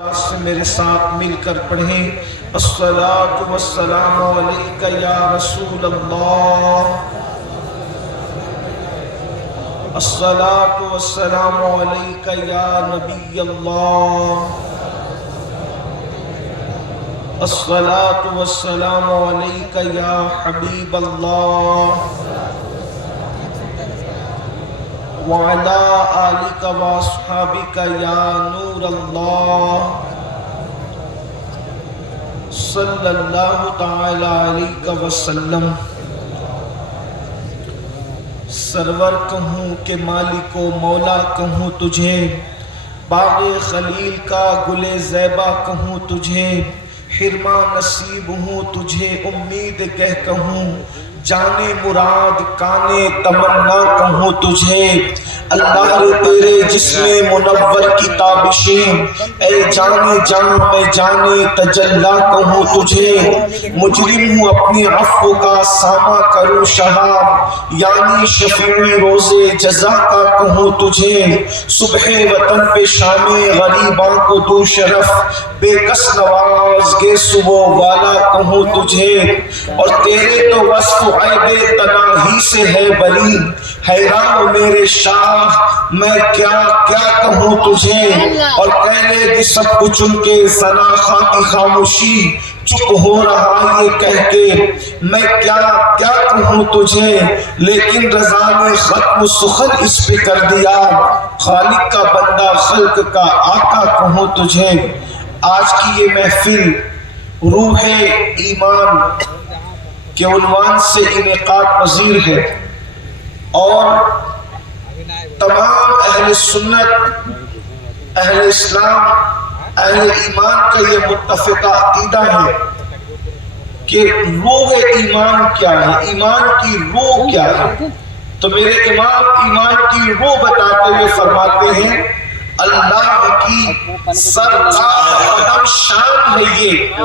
سے میرے ساتھ مل کر پڑھیں الصلاۃ والسلام علیک یا رسول اللہ، الصلاۃ والسلام علیک یا نبی اللہ، الصلاۃ والسلام علیک یا حبیب اللہ وعلى آلك واصحابك يا نور الله صلی اللہ تعالی علیہ وسلم۔ سرور کہوں کہ مالک و مولا کہوں تجھے، باغ خلیل کا گل زیبا کہوں تجھے، حرما نصیب ہوں تجھے امید کہوں، جانے مراد کانے تمنا کہوں تجھے۔ اللہ تیرے جسم منور کی تابشیں، اے جانے جان میں جانے تجلا کہوں تجھے۔ مجرم ہوں اپنی عفو کا سامہ کروں شہاب، یعنی شفیع روز جزا کا کہوں تجھے۔ صبح وطن پہ شام غریباں کو دو شرف، بے کس نواز گے صبح والا کہوں تجھے۔ اور تیرے تو وصف عیب تناہی سے ہے بری، حیران میرے شاہ میں کیا کیا کہوں تجھے۔ اور کہہ لے کہ سب کچھ ان کے زناخاں کی خاموشی، چپ ہو رہا یہ کہہ کے میں کیا کیا کہوں تجھے۔ لیکن رضا نے ختم سخن اس پہ کر دیا، خالق کا بندہ خلق کا آقا کہوں تجھے۔ آج کی یہ محفل روح ایمان کے عنوان سے انعقاد پذیر ہے، اور تمام اہل سنت، اہل اسلام، اہل ایمان کا یہ متفقہ عقیدہ ہے کہ روح ایمان کیا ہے، ایمان کی روح کیا ہے۔ تو میرے امام ایمان کی روح بتاتے ہوئے فرماتے ہیں، اللہ کی سرکار قدم شان ہے یہ،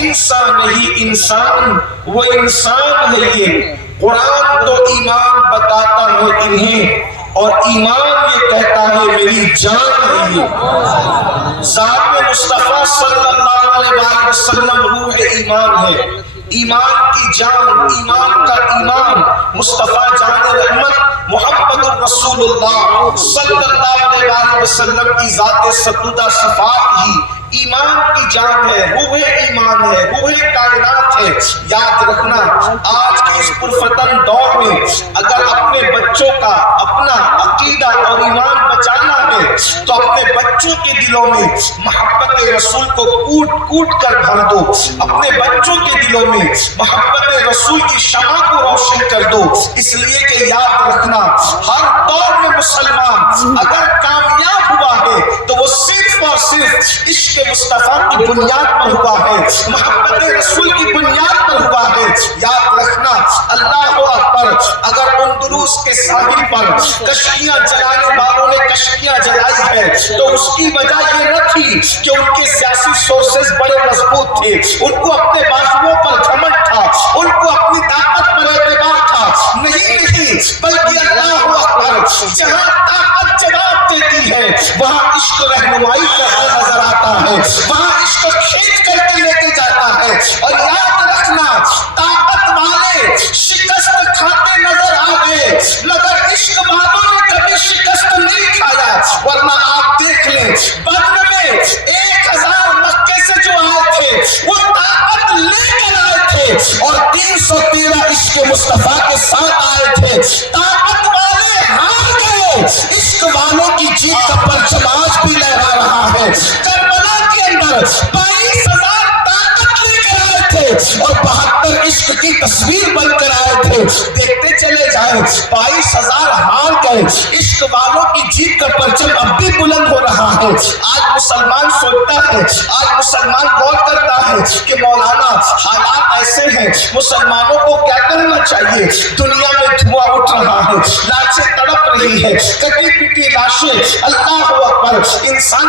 انسان نہیں انسان وہ انسان ہے یہ۔ قرآن تو ایمان بتاتا ہے انہیں، اور ایمان یہ کہتا ہے میری جان ہے یہ۔ ذات مصطفیٰ صلی اللہ علیہ وسلم روح ایمان ہے، ایمان کی جان، ایمان کا ایمان مصطفیٰ جان رحمت محمد الرسول اللہ صلی اللہ علیہ وسلم کی ذات ستودہ صفات ہی ایمان کی جان ہے، روح ایمان ہے، روح کائنات ہے۔ یاد رکھنا آج کے اس پرفتن دور میں اگر اپنے بچوں کا اپنا عقیدہ اور ایمان بچانا ہے تو اپنے بچوں کے دلوں میں محبت رسول کو کوٹ کوٹ کر بھر دو، اپنے بچوں کے دلوں میں محبت رسول کی شمع کو روشن کر دو۔ اس لیے کہ یاد رکھنا ہر دور میں مسلمان اگر کامیاب ہوا ہے تو وہ صرف اور صرف عشق مصطفیٰ کی بنیاد پر ہوا ہے، محبت رسول کی بنیاد پر ہوا ہے۔ یاد رکھنا اللہ اکبر، اگر اندلس کے ساحل پر کشتیاں جلانے والوں نے کشتیاں جلائی ہے تو اس کی وجہ یہ نہ تھی کہ ان کے سیاسی سورسز بڑے مضبوط تھے، ان کو اپنے بازوؤں پر گھمنڈ تھا، ان کو اپنی طاقت پر اعتبار تھا، نہیں بلکہ اللہ اکبر جہاں طاقت جواب دیتی ہے وہاں عشق رہنمائی کرتا نظر آتا ہے، وہاں عشق کھینچ کر کے لے کے جاتا ہے۔ اور یاد رکھنا طاقت والے شکست کھاتے نظر آ گئے مگر عشق والوں نے کبھی شکست نہیں کھایا۔ ورنہ آپ دیکھ لیں بدر میں 1000 مکے سے جو آئے تھے وہ طاقت لے کر آئے تھے، اور 313 عشق مصطفیٰ کے ساتھ آئے تھے۔ طاقت والے ہار گئے، عشق والوں کی جیت کا پرچم آج بھی لہرا رہا ہے۔ کربلا کے اندر 22,000 طاقت لے کر آئے تھے اور 72 عشق کی تصویر بن کر آئے تھے۔ دیکھتے چلے جائیں 22,000 ہار گئے، عشق والوں کی جیت کا پرچم اب بھی بلند ہو رہا ہے۔ آج مسلمان سوچتا ہے، آج مسلمان غور کرتا ہے کہ مولانا حالات ایسے ہیں، مسلمانوں کو کیا کرنا چاہیے؟ دنیا میں دھواں اٹھ رہا ہے، لاشیں تڑپ رہی ہے، کٹی پٹی لاشیں اللہ اکبر انسان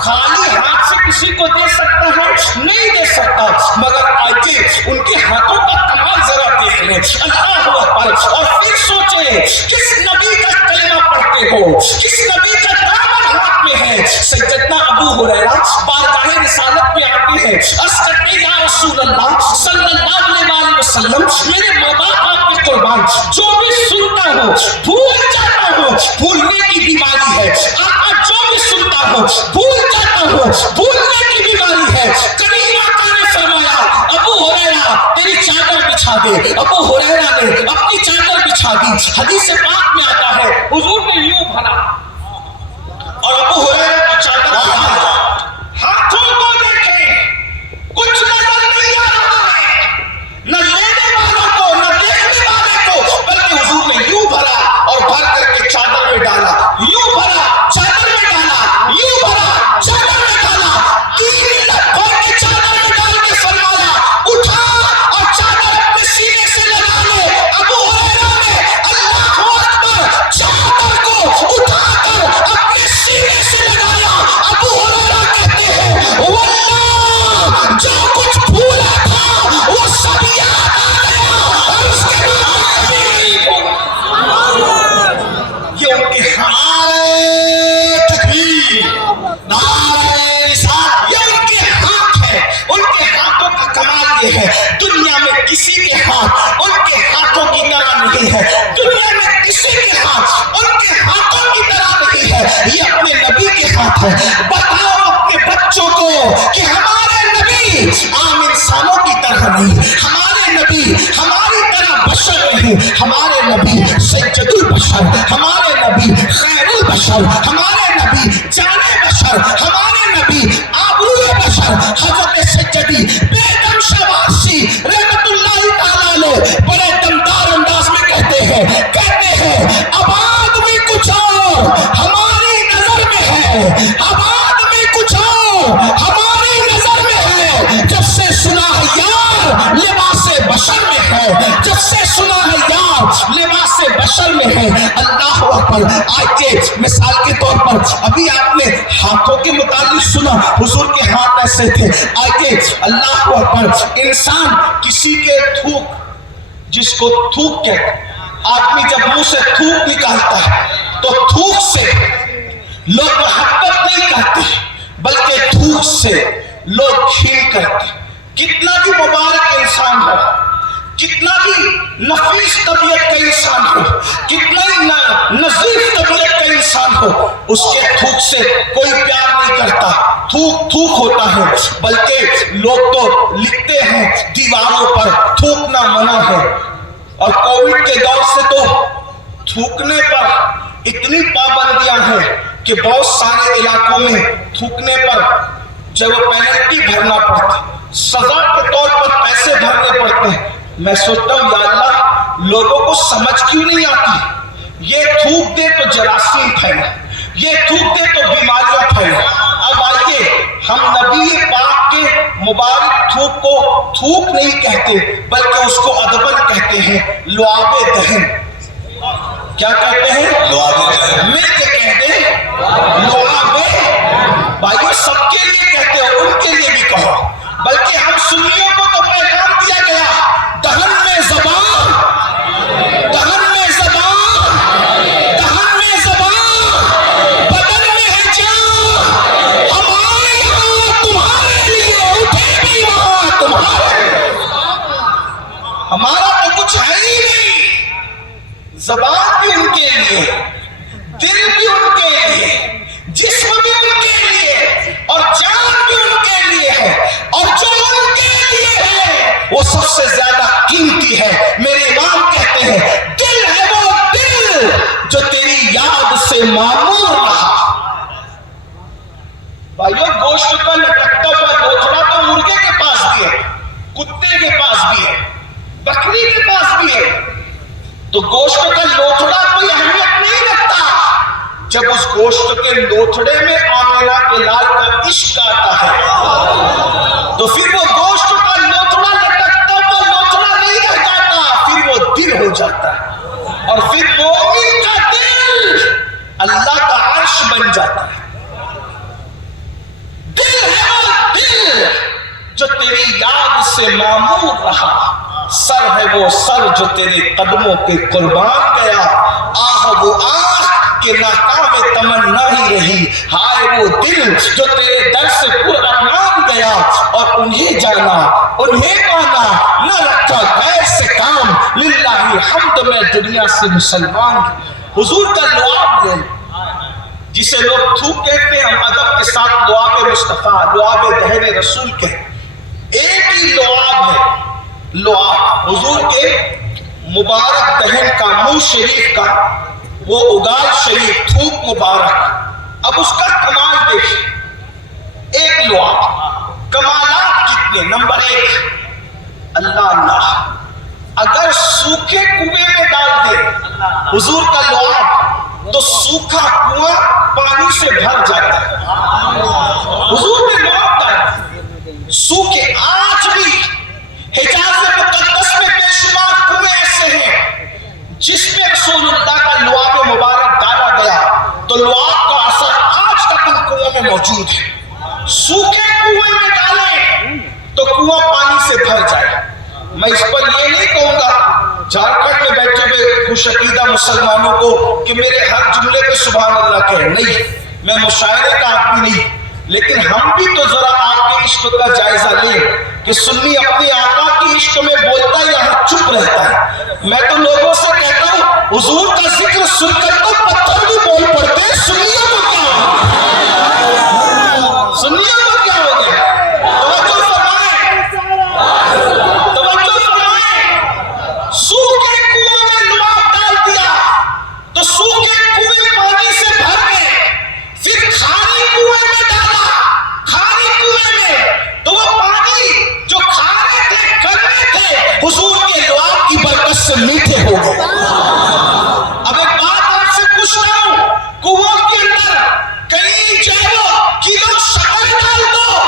خالی ہاتھ سے کسی کو دے سکتا ہے؟ نہیں دے سکتا. مگر آئیے ان کے ہاتھوں کا کمال ذرا دیکھ لیں. اللہ اکبر. اور پھر سوچیں کس نبی کا کلمہ پڑھتے ہو, کس نبی کا دامن ہاتھ میں ہے. سیدنا ابو ہریرہ بارگاہ رسالت میں آتے ہیں, عرض کرتے ہیں یا رسول اللہ صلی اللہ علیہ وسلم, میرے ماں باپ آپ کے قربان, جو بھی سنتا ہوں بھول جاتا ہوں, بھولنے کی بیماری ہے. آقا جو بھی سنتا ہوں بھول جاتا ہوں, بھولنے کی بیماری ہے. کبھی آقا نے فرمایا ابو ہریرہ تیری چادر بچھا دے. ابو ہریرہ نے اپنی چادر بچھا دی. حدیث پاک میں آتا ہے حضور نے یوں بھلا اور ابو ہریرہ کی چادر بچھا. ہاتھوں کو دیکھیں, کچھ نظر نہیں آ رہا ہے, نہ لینے والوں کو نہ دیکھنے والے کو, بلکہ حضور نے یوں بھرا اور بھر کر کے چادر میں ڈالا, یوں بھرا چادر میں ڈالا, یوں بھرا چادر میں ڈالا. 3 لٹ بھر کے چادر میں ڈال کے فرمایا اٹھا اور چادر اپنے سینے سے لگا لے. ابو ہریرہ نے اللہ اکبر چادر کو اٹھا کر اپنے سینے سے لگایا. ابو ہریرہ کہتے ہیں واللہ جو کچھ بھولا تھا وہ سب یاد آ گیا اور اس کے بعد کبھی نہیں بھولا. یہ ان کے نعرہ تکبیر, نعرہ رسالت, یہ ان کے ہاتھ ہے. ان کے ہاتھوں کا کمال یہ ہے, دنیا میں کسی کے ہاتھ ان کے ہاتھوں کی طرح نہیں ہے. دنیا میں کسی کے ہاتھ ان کے ہاتھوں کی طرح نہیں ہے. یہ اپنے نبی کے ہاتھ ہے. بتاؤ اپنے بچوں کو کہ ہمارے نبی عام انسانوں کی طرح نہیں, ہمارے نبی ہماری طرح بشر نہیں, ہمارے نبی سید البشر, ہمارے نبی خیر البشر, ہمارے نبی جان بشر, ہمارے نبی آبرو بشر. حضرت سجدی بیگم شوارسی رحمت اللہ تعالیٰ علیہ بڑے دمدار انداز میں کہتے ہیں اب آدمی کچھ اور ہماری نظر میں ہے, اب آدمی کچھ اور ہماری نظر میں ہے. جب سے سنا ہے یار لباس بشر میں ہے, جب سے سنا ہے یار لباس بشر میں ہے. اللہ اکبر. آئیے مثال کے طور پر ابھی آپ نے ہاتھوں کے متعلق سنا, حضور کے ہاتھ ایسے تھے. آئیے اللہ اکبر. انسان کسی کے تھوک, جس کو تھوک کہتے ہیں, آدمی جب منہ سے تھوک نکالتا ہے تو تھوک سے لوگ محبت نہیں کرتے بلکہ تھوک سے لوگ گھین کرتے. کتنا بھی مبارک انسان ہو, کتنا بھی نفیس طبیعت کا انسان ہو, کتنا ہی نظیف طبیعت کا انسان ہو, اس کے تھوک سے کوئی پیار نہیں کرتا. تھوک تھوک ہوتا ہے. بلکہ لوگ تو لکھتے ہیں دیواروں پر تھوکنا منع ہے. اور کووڈ کے دور سے تو تھوکنے پر اتنی پابندیاں ہیں کہ بہت سارے علاقوں میں تھوکنے پر جب پینلٹی بھرنا پڑتا, سزا کے طور پر پیسے بھرنے پڑتے ہیں. میں سوچتا ہوں یا اللہ لوگوں کو سمجھ کیوں نہیں آتی. یہ تھوک دے تو جراثیم پھیلے, یہ تھوک دے تو بیماریاں پھیلے. اب آئیے ہم نبی پاک کے مبارک تھوک کو تھوک نہیں کہتے بلکہ اس کو ادبن کہتے ہیں لعاب دہن. کیا کہتے ہیں؟ لعاب دہن. مل کے کہتے ہیں لعاب. بھائیو سب کے لیے کہتے ہو, ان کے لیے بھی کہو. بلکہ ہم سنیوں کو تو پیغام دیا گیا دہن میں زبان, دہن میں زبان, دہن میں زبان, بدن میں ہے جان. ہمارے یہاں تمہارے لیے اٹھے بھی وہاں تمہارے, ہمارا تو کچھ ہے ہی نہیں. زبان بھی ان کے لیے, دل بھی ان کے لیے, جسم بھی ان کے لیے اور جان بھی ان کے لیے ہے. اور جو ان کے لیے ہے وہ سب سے زیادہ قیمتی ہے. میرے امام کہتے ہیں دل ہے وہ دل جو تیری یاد سے معمور رہا. بھائیو گوشت کا لٹکتا ہوا لوتھڑا تو مرغے کے پاس بھی ہے, کتے کے پاس بھی ہے, بکری کے پاس بھی ہے. تو گوشت کا لوتھڑا کوئی اہمیت نہیں رکھتا. جب اس گوشت کے لوتھڑے میں آمینہ کے لال کا عشق آتا ہے تو پھر وہ گوشت کا لوتھڑا لٹکتا ہوا لوتھڑا نہیں رہ جاتا, پھر وہ دل ہو جاتا ہے. اور پھر مومن کا دل اللہ کا عرش بن جاتا ہے. دل ہے وہ دل جو تیری یاد سے معمور رہا، سر ہے وہ سر جو تیرے قدموں پہ قربان گیا، آہ وہ آہ کہ ناکام تمنا ہی رہی، ہائے وہ دل جو تیرے در سے پر ارمان گیا، اور انہیں جانا انہیں مانا نہ رکھا غیر سے کام، للہ حمد میں دنیا سے مسلمان. حضور کا لعاب لیں جسے لوگ تھوک کہتے ہیں، ہم ادب کے ساتھ لعاب مصطفیٰ، لعاب دہن رسول کہتے. ایک ہی لعاب ہے، لعاب حضور کے مبارک دہن کا، منہ شریف کا، وہ اگال شریف تھوک مبارک. اب اس کا کمال دیکھیں، ایک لعاب، کمالات کتنے. نمبر 1، اللہ اللہ اگر سوکھے کنویں میں ڈال دے حضور کا لعاب تو سوکھا کنواں پانی سے بھر جاتا ہے. حضور نے لعاب ڈالا سوکھے. آج بھی حجاز مقدس میں بے شمار کنویں ایسے ہیں جس میں رسول اللہ کا لعاب مبارک ڈالا گیا تو لعاب کا اثر آج تک ان کنووں میں موجود ہے. سوکھے کنویں میں ڈالیں تو کنواں پانی سے بھر جائے. میں اس پر یہ نہیں کہوں گا جھارکھنڈ میں بیٹھے ہوئے خوش عقیدہ مسلمانوں کو کہ میرے ہر جملے پہ سبحان اللہ کہیں، نہیں، میں مشاعرے کا آدمی نہیں، لیکن ہم بھی تو ذرا آپ کے عشق کا جائزہ لیں کہ سنی اپنے آقا کی عشق میں بولتا ہے یا چپ رہتا ہے. میں تو لوگوں سے کہتا ہوں حضور کا ذکر سن کر تو پتھر بھی بول پڑتے ہیں، سنیوں کو کیا سنیوں کو کیا ہو گیا؟ توجہ فرمائیں، توجہ فرمائیں. سوکھے کنویں میں لعاب ڈال دیا تو سوکھے کنویں پانی سے بھر گئے. پھر کھاری کنویں میں ڈالا، کھاری کنویں میں تو وہ پانی جو کھارے تھے، کڑوے تھے، حضور کے لعاب کی برکت سے میٹھے ہو گئے. اب ایک بات آپ سے پوچھ رہا ہوں، کنووں کے اندر کئی جگہوں کلو شکر ڈال دو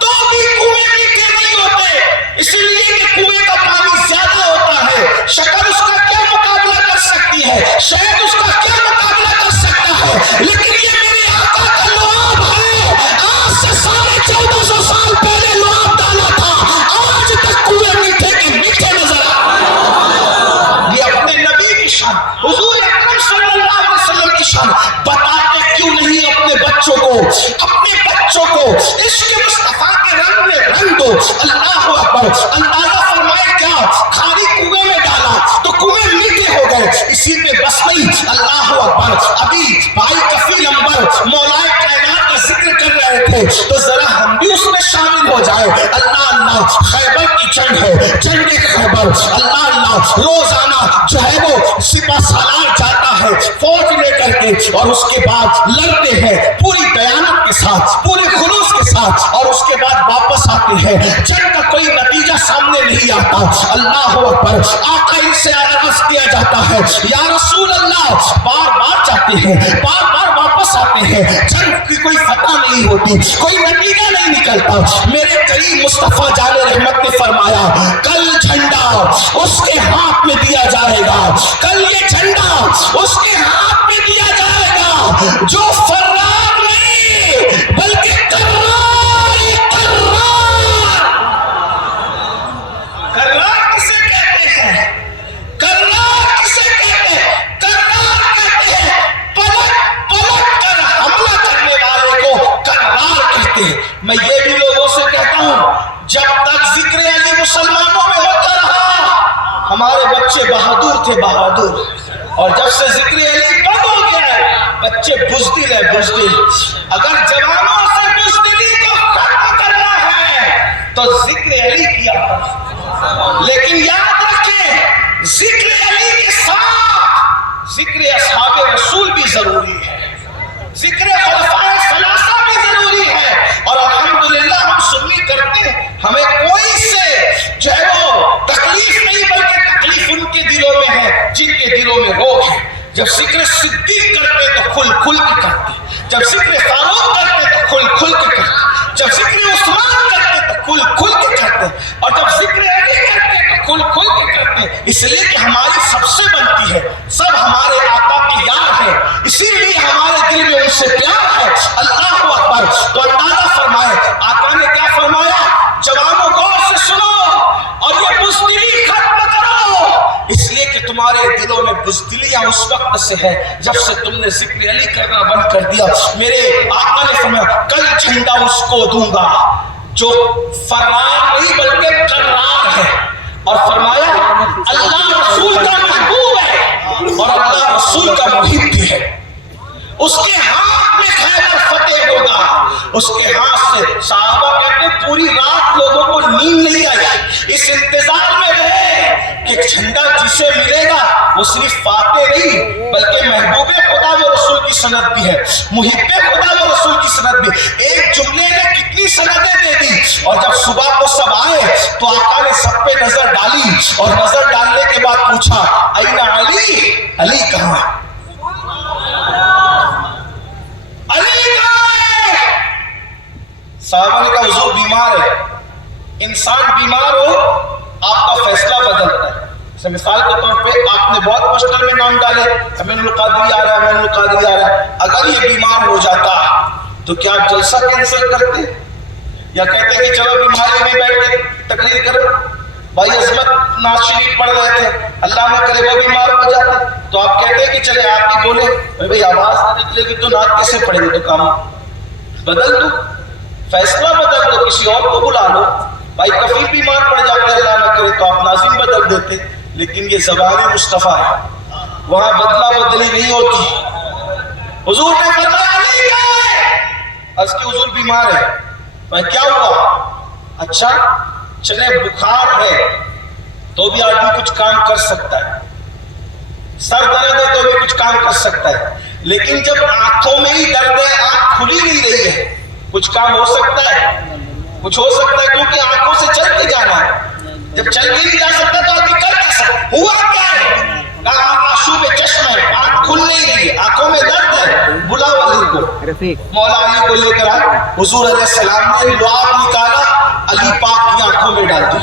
تو بھی کنویں میٹھے نہیں ہوتے، اس لیے کہ کنویں کا پانی زیادہ ہوتا ہے. شکر اس کا کیا مقابلہ کر سکتی ہے، شہد اس کا کیا مقابلہ کر سکتا ہے، لیکن یہ میرے آقا کا لعاب ہے. آج سے 1450 سال پہلے لعاب ڈالا تھا، آج تک کنویں میٹھے کے میٹھے نظر آ. یہ اپنے نبی کی شان، حضور اکرم صلی اللہ علیہ وسلم کی شان. بتاتے کیوں نہیں اپنے بچوں کو، اپنے بچوں کو عشق مصطفیٰ کے رنگ میں رنگ دو. اللہ اکبر. اندازہ فرمائے کیا، کھاری کنویں میں ڈالا تو کنویں میٹھے ہو گئے. اسی پہ بس نہیں، اللہ اکبر. ابھی بھائی کفیل انبر مولائے کائنات کا ذکر کر رہے تھے تو ذرا ہم بھی اس میں شامل ہو جائے. اللہ اللہ، خیبر کی جنگ ہے، جنگ خیبر. اللہ اللہ، روزانہ جو ہے وہ سپہ سالار جاتا ہے فوج لے کر کے، اور اس کے بعد لڑتے ہیں پوری دیانت کے ساتھ، پورے خلوص کے ساتھ، اور اس کے بعد واپس آتے ہیں. جنگ کا کوئی نتیجہ سامنے نہیں آتا. اللہ اکبر. آقا ان سے عرض کیا جاتا ہے، یا رسول اللہ، بار بار جاتے ہیں، بار بار واپس آتے ہیں، جنگ کی کوئی فتح نہیں ہوتی، کوئی نتیجہ نہیں نکلتا. میرے کریم مصطفیٰ جان رحمت نے فرمایا، کل جھنڈا اس کے ہاتھ میں دیا جائے گا، کل یہ جھنڈا اس کے ہاتھ میں دیا جائے گا جو فرار نہیں بلکہ کرار کرار. کرار کسے کہتے ہیں؟ کرار کسے کہتے ہیں؟ کرار کہتے ہیں پلٹ پلٹ کر حملہ کرنے والے کو کرار کہتے ہیں. میں یہ بھی لوگوں سے کہتا ہوں، جب تک ذکر علی مسلمانوں میں ہوتا رہا، ہمارے بچے بہادر تھے، بہادر. اور جب سے ذکر علی بند ہو گیا ہے، بچے بزدل ہے، بزدل. اگر جوانوں سے بزدلی کو ختم کرنا ہے تو ذکر علی کیا. لیکن یاد رکھیں، ذکر علی کے ساتھ ذکر اصحاب رسول بھی ضروری ہے، ذکر خلفائے ثلاثہ بھی ضروری ہے. اور الحمدللہ ہم سنی کرتے ہیں، ہمیں کوئی سے جو ہے وہ تکلیف نہیں، بلکہ تکلیف ان کے دلوں میں ہے جن کے دلوں میں روگ ہے. جب ذکر صدیق کرتے تو کھل کھل کے کرتے، جب ذکر فاروق کرتے تو کھل کھل کے کرتے، جب ذکر عثمان کرتے تو کھل کھل کے کرتے، اور جب ذکر علی کرتے تو کھل کھل کے کرتے. اس لیے کہ ہماری سب سے بنتی ہے، سب ہمارے آقا کے یار ہیں، اسی لیے ہمارے دل میں ان سے پیار تمہارے دلوں میں بزدلیاں اس وقت سے ہے جب سے تم نے ذکر علی کرنا بند کر دیا. میرے آقا نے فرمایا کل جھنڈا اس کو دوں گا جو فرار نہیں بلکہ قرار ہے, اور فرمایا اللہ رسول کا محبوب ہے اور اللہ رسول کا محب بھی ہے. اس کے ہاتھ میں خیبر فتح ہوگا, اس کے ہاتھ سے. صحابہ کہتے ہیں پوری رات لوگوں کو نیند نہیں آئی, اس انتظار میں رہے کہ جھنڈا جسے ملے گا وہ صرف فاتح نہیں بلکہ محبوب خدا و رسول کی سند بھی ہے, محب خدا و رسول کی سند بھی. ایک جملے نے کتنی سندیں دے دی. اور جب صبح کو سب آئے تو آقا نے سب پہ نظر ڈالی اور نظر ڈالنے کے بعد پوچھا اینا علی, علی کہاں ہے, علی کہاں ہے؟ صحابہ نے کہا حضور بیمار ہے. انسان بیمار ہو آپ کا فیصلہ بدلتا ہے. جیسے مثال کے طور پہ آپ نے بہت پوسٹر میں نام ڈالے امین القادری آ رہا ہے, امین القادری آ رہا ہے. اگر یہ بیمار ہو جاتا تو کیا آپ جلسہ کینسل کرتے یا کہتے کہ چلو بیماری میں بیٹھ کے تقریر کرو؟ بھائی عظمت ناز شریف پڑھ رہے تھے, اللہ نہ کرے وہ بیمار ہو جاتے تو آپ کہتے کہ چلے آپ ہی بولے. بھائی آواز نہ نکلے گی تو نعت کیسے پڑھیں گے؟ تو کام بدل دو, فیصلہ بدل دو, کسی اور کو بلا لو. بھائی کفیل بیمار پڑ جاتے اللہ نہ کرے تو آپ ناظم بدل دیتے. لیکن یہ زبان مصطفیٰ ہے, وہاں بدلا بدلی نہیں ہوتی. حضور نے فرمایا نہیں ہے, عرض کی حضور بیمار ہے. میں کیا ہوا؟ اچھا چلے بخار ہے تو بھی آدمی کچھ کام کر سکتا ہے, سر درد ہے تو بھی کچھ کام کر سکتا ہے, لیکن جب آنکھوں میں ہی درد ہے, آنکھ کھلی نہیں رہی ہے, کچھ کام ہو سکتا ہے؟ کچھ ہو سکتا ہے کیونکہ آنکھوں سے چل کے جانا ہے. جب چل کے نہیں جا سکتا تو آدمی کر کیا سکتا؟ ہوا کیا ہے؟ آشوب چشم ہے, آنکھ کھل نہیں رہی ہے, آنکھوں میں درد ہے, بلاؤ علی کو. مولا علی کو لے کر آئے. حضور علیہ السلام نے لعاب نکالا, علی پاک کی آنکھوں میں ڈال دیا.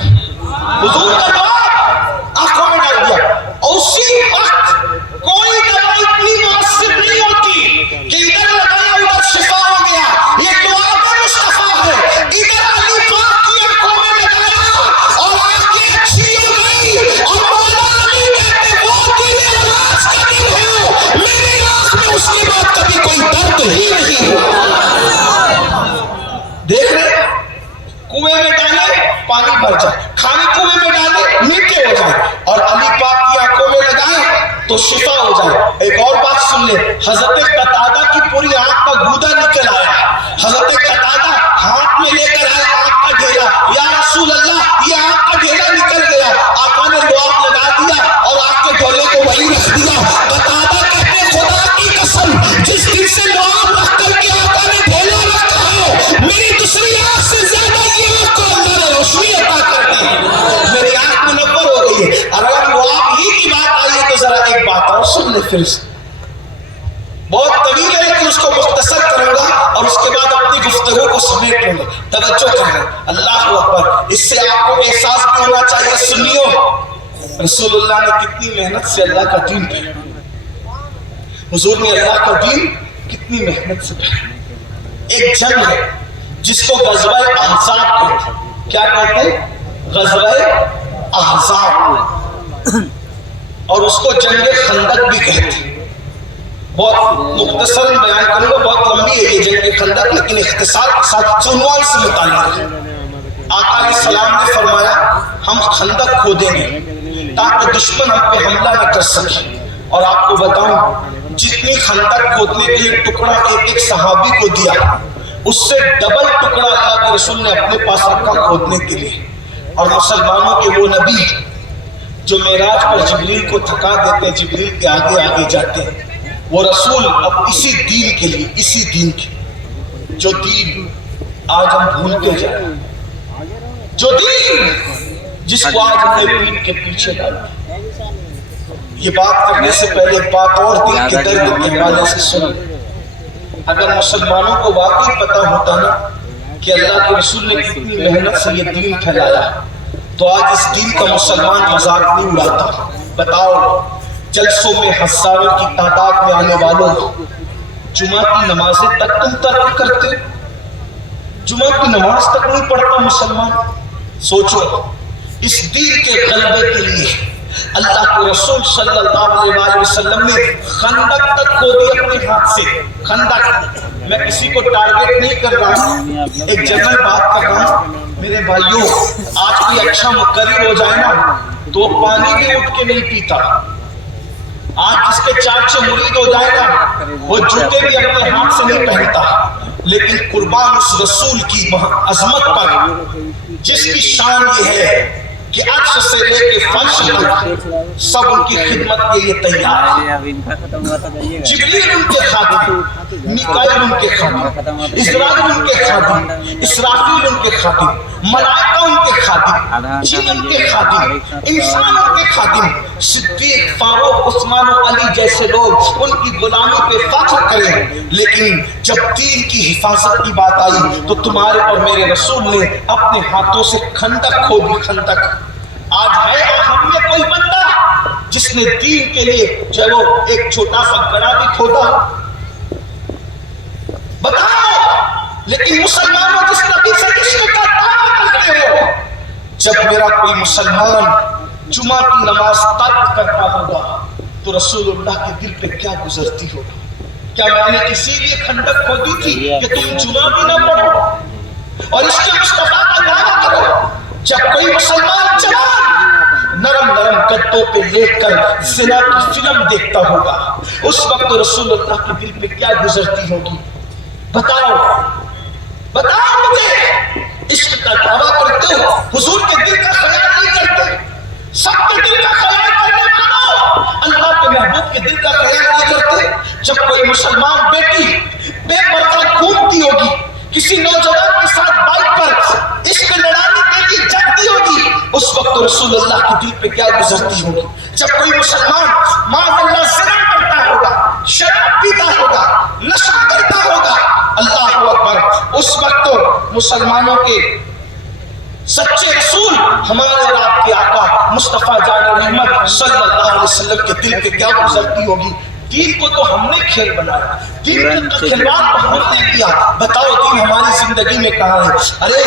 حضور کا لعاب آنکھوں میں ڈال دیا. اور اسی وقت کوئی دوا اتنی مؤثر نہیں ہوتی کہ ادھر لگایا ادھر شفا ہو گیا. یہ لعاب مصطفیٰ ہے, ادھر علی پاک کی آنکھوں میں لگایا اور آنکھیں اچھی ہو گئی. اور مولا علی کہتے وہ دل علاج کا دل ہے, میری آنکھ میں اس کے بعد کبھی کوئی درد ہی نہیں ہوا. دیکھ رہے کنویں میں ڈالے پانی بھر جائے, کھانے کنویں میں ڈالے میٹھے ہو جائے, اور علی پاک کی آنکھوں میں لگائے تو شفا ہو جائے. ایک اور بات سن لے, حضرت قتادہ کی پوری آنکھ کا گودا نکل آیا. حضرت قتادہ ہاتھ میں لے کر آئے آنکھ کا ڈھیلا, یا رسول اللہ یہ آنکھ کا ڈھیلا نکل گیا. آقا نے لعاب لگا دیا اور آنکھ کے ڈھولے کو وہی رکھ دیا. قتادہ کہتے خدا کی قسم جس دن سے لعاب رکھ کر کے آقا نے ڈھولا رکھا ہے, میری دوسری آنکھ سے زیادہ یہ آنکھ کو اللہ نے روشنی عطا کر دی. میری آنکھ منور ہو گئی ہے. اور اگر لعاب ہی کی بات آئی ہے تو ذرا ایک بات اور سن لے پھر سے, بہت طویل ہے لیکن اس کو مختصر کروں گا اور اس کے بعد اپنی گفتگو کو سمیٹ لوں گا. توجہ کرنا, اللہ اکبر. اس سے آپ کو احساس بھی ہونا چاہیے. سنیو رسول اللہ نے کتنی محنت سے اللہ کا دین پہنا, حضور نے اللہ کا دین کتنی محنت سے پہنا. ایک جنگ ہے جس کو غزوہ احزاب کہتے ہیں. کیا کہتے ہیں؟ غزوہ احزاب, اور اس کو جنگ خندق بھی کہتے ہیں. بہت مختصر بیان کروں گا, بہت لمبی ہے یہ جنگ خندق, لیکن اختصار کے ساتھ عنوان سے متعلق ہے. آقا علیہ السلام نے فرمایا ہم خندق کھودیں گے تاکہ دشمن ہم پہ حملہ نہ کر سکے. اور آپ کو بتاؤں جتنی خندق کھودنے کے لیے ٹکڑا ایک صحابی کو دیا, اس سے ڈبل ٹکڑا اللہ کے رسول نے اپنے پاس رکھا کھودنے کے لیے. اور مسلمانوں کے وہ نبی جو معراج پر جبریل کو تھکا دیتے, جبریل کے آگے آگے جاتے ہیں, وہ رسول اب اسی دین کے لیے, اسی دین کے جو دین آج ہم بھولتے جا رہے ہیں, جو دین جس کو آج ہم نے دین کے پیچھے ڈالا. یہ بات کرنے سے پہلے ایک بات اور دل کے درد کے حوالے سے سنو. اگر مسلمانوں کو واقعی پتا ہوتا نا کہ اللہ کے رسول نے کتنی محنت سے یہ دین پھیلایا تو آج اس دین کا مسلمان مذاق نہیں اڑاتا. بتاؤ جلسوں میں ہزاروں کی تعداد میں آنے والوں, جمعہ کی نمازیں تک تم ترک کرتے, جمعہ کی نماز تک نہیں پڑھتا مسلمان. سوچو اس دین کے غلبے کے لیے اللہ کے رسول صلی اللہ علیہ وسلم نے خندق تک کھودی اپنے ہاتھ سے. خندق، میں کسی کو ٹارگٹ نہیں کر رہا ہوں، ایک جنرل بات کر رہا ہوں. میرے بھائیوں، آج کوئی اچھا مقرر ہو جائے نا تو پانی بھی اٹھ کے نہیں پیتا. آج جس کے 400 مرید ہو جائے نا وہ جوتے بھی اپنے ہاتھ سے نہیں پہنتا. لیکن قربان اس رسول کی عظمت پر جس کی شان یہ ہے کہ عرش سے لے کے فرش تک سب ان کی خدمت کے لیے تیار ہے. جبریل ان کے خادم، میکائیل ان کے خادم، اسرائیل ان کے خادم، اسرافیل ان کے خادم، ملائکہ ان کے خادم، جن ان کے خادم، انسان ان کے خادم. صدیق، فاروق، عثمان و علی جیسے لوگ ان کی غلامی پہ فخر کریں. لیکن جب دین کی حفاظت کی بات آئی تو تمہارے اور میرے رسول نے اپنے ہاتھوں سے خندق کھودی. خندق آج ہے ہم میں کوئی بندہ جس نے دین کے لیے جو وہ ایک چھوٹا سا گڑھا بھی کھودا؟ بتاؤ. لیکن مسلمانوں جس نبی سے عشق کا دعویٰ کرتے ہو، جب میرا کوئی مسلمان جمعہ کی نماز ترک کرتا ہوگا تو رسول اللہ کے دل پہ کیا گزرتی ہوگی؟ کیا میں نے اسی لیے خندق کھودی تھی کہ تم جمعہ بھی نہ پڑھو اور اس کے مصطفیٰ کا دعویٰ کرو؟ جب کوئی مسلمان جوان نرم نرم گدوں پہ لیٹ کر زنا کی فلم دیکھتا ہوگا اس وقت رسول اللہ کے دل پہ کیا گزرتی ہوگی؟ بتاؤ مجھے. عشق کا دعویٰ کرتے ہو، حضور کے دل کا خیال نہیں کرتے. سب کے دل کا خیال کرنے والو اللہ کے محبوب کے دل کا خیال نہیں کرتے. جب کوئی مسلمان بیٹی بے پردہ گھومتی ہوگی، کسی نوجوان کے ساتھ بائک پر عشق لڑانے کے لیے جاتی ہوگی، اس وقت رسول اللہ کے دل پہ کیا گزرتی ہوگی؟ جب کوئی مسلمان معاذ اللہ زنا کرتا ہوگا، شراب پیتا ہوگا، نشہ کرتا ہوگا، اللہ اکبر، اس وقت تو مسلمانوں کے سچے رسول ہمارے اور آپ کے آقا مصطفیٰ جان رحمت صلی اللہ علیہ وسلم کے دل پہ کیا گزرتی ہوگی؟ دین کو تو ہم نے کھیل بنایا، دین کا کھلواڑ تو ہم نے کیا. بتاؤ دین ہماری زندگی میں کہاں ہے؟ ارے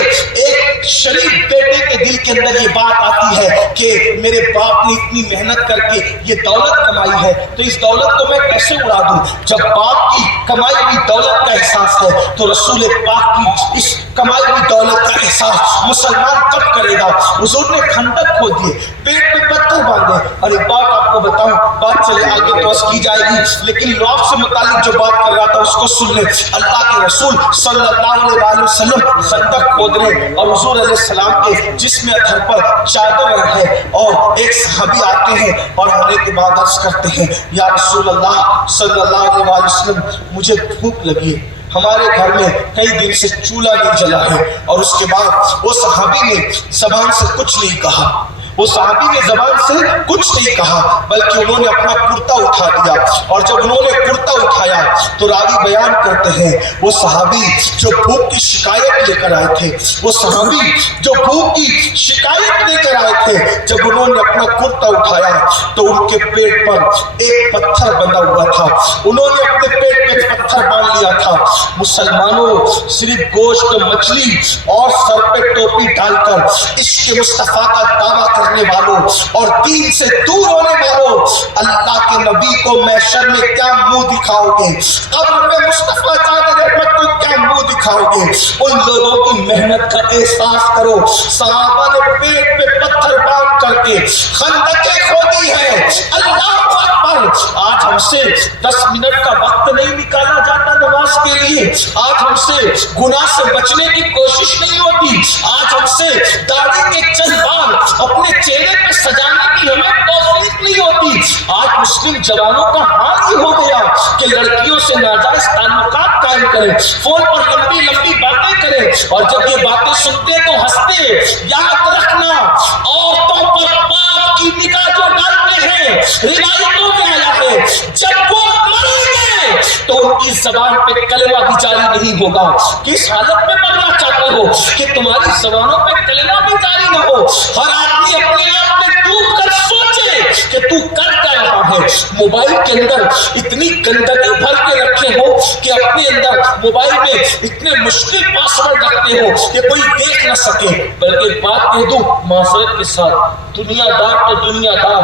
ایک شریف بیٹے کے دل کے اندر یہ بات آتی ہے کہ میرے باپ نے اتنی محنت کر کے یہ دولت کمائی ہے تو اس دولت کو میں کیسے اڑا دوں؟ جب باپ کی کمائی ہوئی دولت کا احساس ہے تو رسول پاک کی اس کمائی ہوئی دولت کا احساس مسلمان کب کرے گا؟ حضور نے خندق کھود دیے، پیٹ پہ پتھر باندھے. اور ایک بات آپ کو بتاؤں، بات چلے آگے تو اس کی جائے گی، لیکن لوگ سے متعلق جو بات کر رہا تھا اس کو سن لیں. اللہ کے رسول صلی اللہ علیہ وسلم خندق کھود رہے اور حضور علیہ السلام کے جسم اطہر پر چادر ہے اور ایک صحابی آتے ہیں اور ہونے کے بعد عرض کرتے ہیں یا رسول اللہ صلی اللہ علیہ وسلم مجھے بھوک لگی ہے، ہمارے گھر میں کئی دن سے چولہا نہیں جلا ہے. اور اس کے بعد وہ صحابی نے زبان سے کچھ نہیں کہا، وہ صحابی نے زبان سے کچھ نہیں کہا بلکہ انہوں نے اپنا کرتا اٹھا دیا. اور جب انہوں نے کرتا اٹھایا تو راوی بیان کرتے ہیں وہ صحابی جو بھوک کی شکایت لے کر آئے تھے، وہ صحابی جو بھوک کی شکایت لے کر آئے تھے، جب انہوں نے اپنا کرتا اٹھایا تو ان کے پیٹ پر ایک پتھر بندھا ہوا تھا. انہوں نے اپنے پیٹ پہ پتھر باندھ لیا تھا. مسلمانوں صرف گوشت، مچھلی اور سر پہ ٹوپی ڈال کر عشق مصطفیٰ کا دعویٰ کرنے والوں اور دین سے دور ہونے والوں، اللہ کے نبی کو محشر میں کیا منہ دکھاؤ گے؟ قبر میں مصطفیٰ جان رحمت کو کیا منہ دکھاؤ گے؟ ان لوگوں کی محنت کا احساس کرو. صحابہ نے پیٹ پہ پتھر باندھ کر کے خندقیں کھودی ہے. اللہ اکبر. آج ہم سے 10 منٹ کا وقت نہیں نکالا جاتا نماز کے لیے، آج ہم سے گناہ سے بچنے کی کوشش نہیں ہوتی، آج ہم سے داڑھی کے چند بال اپنے چہرے پہ سجانے کی ہمیں توفیق نہیں ہوتی. آج مسلم جوانوں کا حال یہ ہو گیا کہ لڑکیوں سے ناجائز تعلقات قائم کریں، فون پر لمبی لمبی باتیں کریں اور جب یہ باتیں سنتے تو ہنستے. یاد رکھنا عورتوں پر پاپ کی نگاہ جو ڈالتے ہیں روایتوں میں آیا ہے جب وہ مریں گے تو ان کی زبان پہ کلمہ بھی جاری نہیں ہوگا. کس حالت میں مرنا چاہتے ہو کہ تمہاری زبانوں پہ کلمہ بھی جاری نہ ہو؟ ہر آدمی اپنے آپ میں ڈوب کر سوچے کہ تو کر کیا رہا ہے؟ موبائل کے اندر اتنی گندگی بھر کے رکھے ہو کہ اپنے اندر موبائل میں اتنے مشکل پاسورڈ رکھتے ہو کہ کوئی دیکھ نہ سکے۔ بلکہ ایک بات کہہ دوں معذرت کے ساتھ، دنیا دار تو دنیا دار،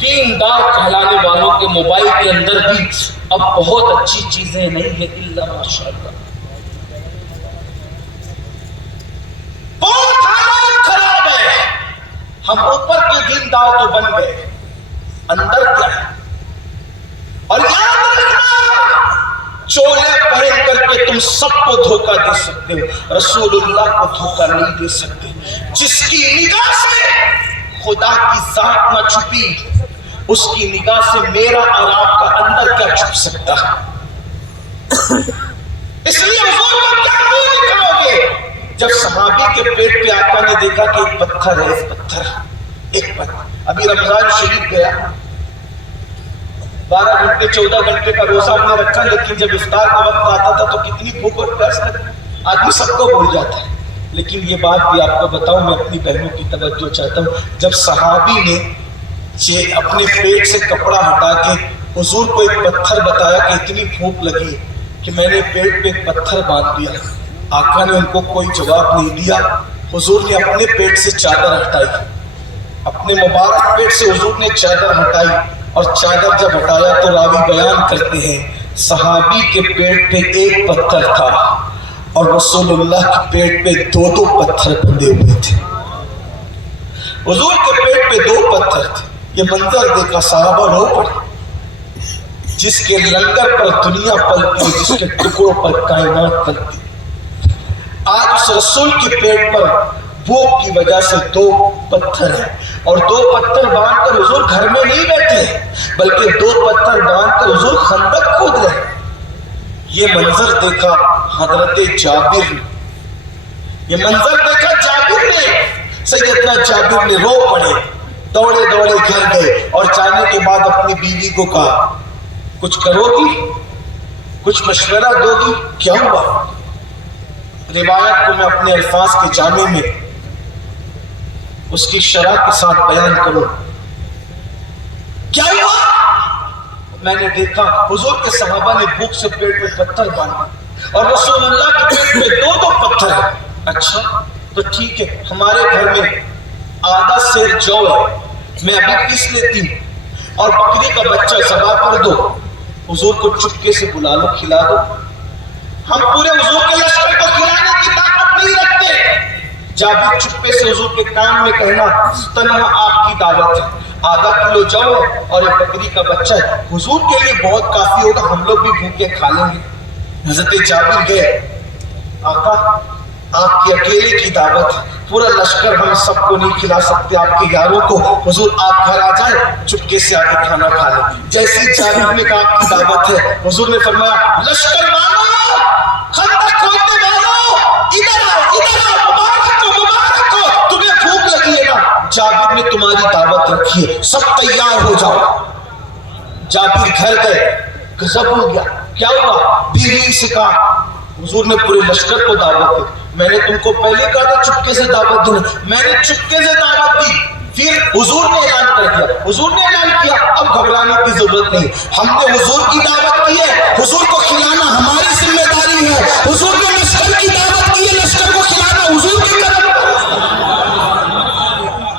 دیندار کہلانے والوں کے موبائل کے اندر بھی اب بہت اچھی چیزیں نہیں ہیں الا ماشاءاللہ۔ بہت حالات خراب ہے، ہم اوپر کے دیندار تو بن گئے، اندر کیا ہے؟ اور یاد رکھنا چولے پہن کر کے تم سب کو دھوکہ دے سکتے ہو، رسول اللہ کو دھوکہ نہیں دے سکتے۔ جس کی نگاہ سے خدا کی ذات نہ چھپی، اس کی نگاہ سے میرا اور آپ کا اندر کیا چھپ سکتا ہے؟ اس لیے حضور کو کیا منہ دکھاؤ گے؟ جب صحابی کے پیٹ پہ آقا نے دیکھا کہ ایک پتھر ہے، ایک پتھر۔ ابھی رمضان شریف گیا، 12 گھنٹے 14 گھنٹے کا روزہ ہم نے رکھا، لیکن جب افطار کا وقت آتا تھا تو کتنی بھوک اور پیاس لگتی، آدمی سب کو بھول جاتا ہے۔ لیکن یہ بات بھی آپ کو بتاؤں، میں اپنی بہنوں کی توجہ چاہتا ہوں، جب صحابی نے اپنے پیٹ سے کپڑا ہٹا کے حضور کو ایک پتھر بتایا کہ اتنی بھوک لگی کہ میں نے پیٹ پہ ایک پتھر باندھ دیا، آقا نے ان کو کوئی جواب نہیں دیا۔ حضور نے اپنے پیٹ سے چادر ہٹائی، اپنے مبارک پیٹ سے حضور نے چادر ہٹائی، اور چادر جب ہٹایا تو راوی بیان کرتے ہیں صحابی کے پیٹ پہ ایک پتھر تھا اور رسول اللہ کے پیٹ پہ دو پتھر بندھے ہوئے تھے۔ حضور کے پیٹ پہ 2 پتھر تھے۔ یہ منظر دیکھا صحابہ رو پڑے، جس کے لنگر پر دنیا پلتی، جس کے ٹکڑوں پر کائنات پلتی۔ آج اس رسول کے پیٹ پر بھوک کی وجہ سے 2 پتھر ہیں، اور 2 پتھر باندھ کر حضور گھر میں نہیں بیٹھے، بلکہ 2 پتھر باندھ کر حضور خندق کھود رہے۔ یہ منظر دیکھا حضرت جابر نے، یہ منظر دیکھا جابر نے، سیدنا جابر نے رو پڑے، دوڑے گھر گئے، اور جانے کے بعد اپنی بیوی کو کہا کچھ کرو گی، کچھ مشورہ دو گی؟ کیا ہوا؟ روایت کو میں اپنے الفاظ کے جامع میں اس کی شرح کے ساتھ بیان کروں۔ کیا ہوا؟ میں نے دیکھا حضور کے صحابہ نے بھوک سے پیٹ میں پتھر باندھا، اور رسول اللہ کے پیٹ میں 2 پتھر ہیں۔ اچھا تو ٹھیک ہے، ہمارے گھر میں آدھا سیر جو ہے، میں ابھی پیس لیتی ہوں، اور بکری کا بچہ ذبح کر دو، حضور کو چپکے سے بلا لو، کھلا دو۔ ہم پورے حضور کے لشکر کو کھلانے کی طاقت نہیں رکھتے۔ جابر چپکے سے حضور کے کان میں کہنا تنہا آپ کی دعوت ہے، آدھا کلو جو اور ایک بکری کا بچہ ہے، حضور کے لیے بہت کافی ہوگا، ہم لوگ بھی بھوکے کھا لیں گے۔ حضرت جابر گئے، آقا آپ کی اکیلے کی دعوت ہے، پورا لشکر ہم سب کو نہیں کھلا سکتے، آپ کے یاروں کو، حضور آپ گھر آ جائیں، چپکے سے آ کے کھانا کھا لیں۔ جیسی جابر نے کہا آپ کی دعوت ہے، حضور نے فرمایا لشکر والوں، خندق کھودنے والوں، ادھر آؤ، مبارک ہو، تمہیں بھوک لگی ہے نا، جابر نے تمہاری دعوت رکھی ہے، سب تیار ہو جاؤ۔ جابر گھر گئے، غضب ہو گیا، کیا ہوا؟ بیوی سے کہا حضور نے پورے لشکر کو دعوت دی، میں نے تم کو پہلے کہا تھا چپکے سے دعوت دینا، میں نے چپکے سے دعوت دی، پھر حضور نے اعلان کر دیا، حضور نے اعلان کیا، اب گھبرانے کی ضرورت نہیں، ہم نے حضور کی دعوت کی ہے، حضور کو کھلانا ہماری ذمہ داری ہے، حضور نے لشکر کی دعوت کی ہے، لشکر کو کھلانا حضور کی طرف۔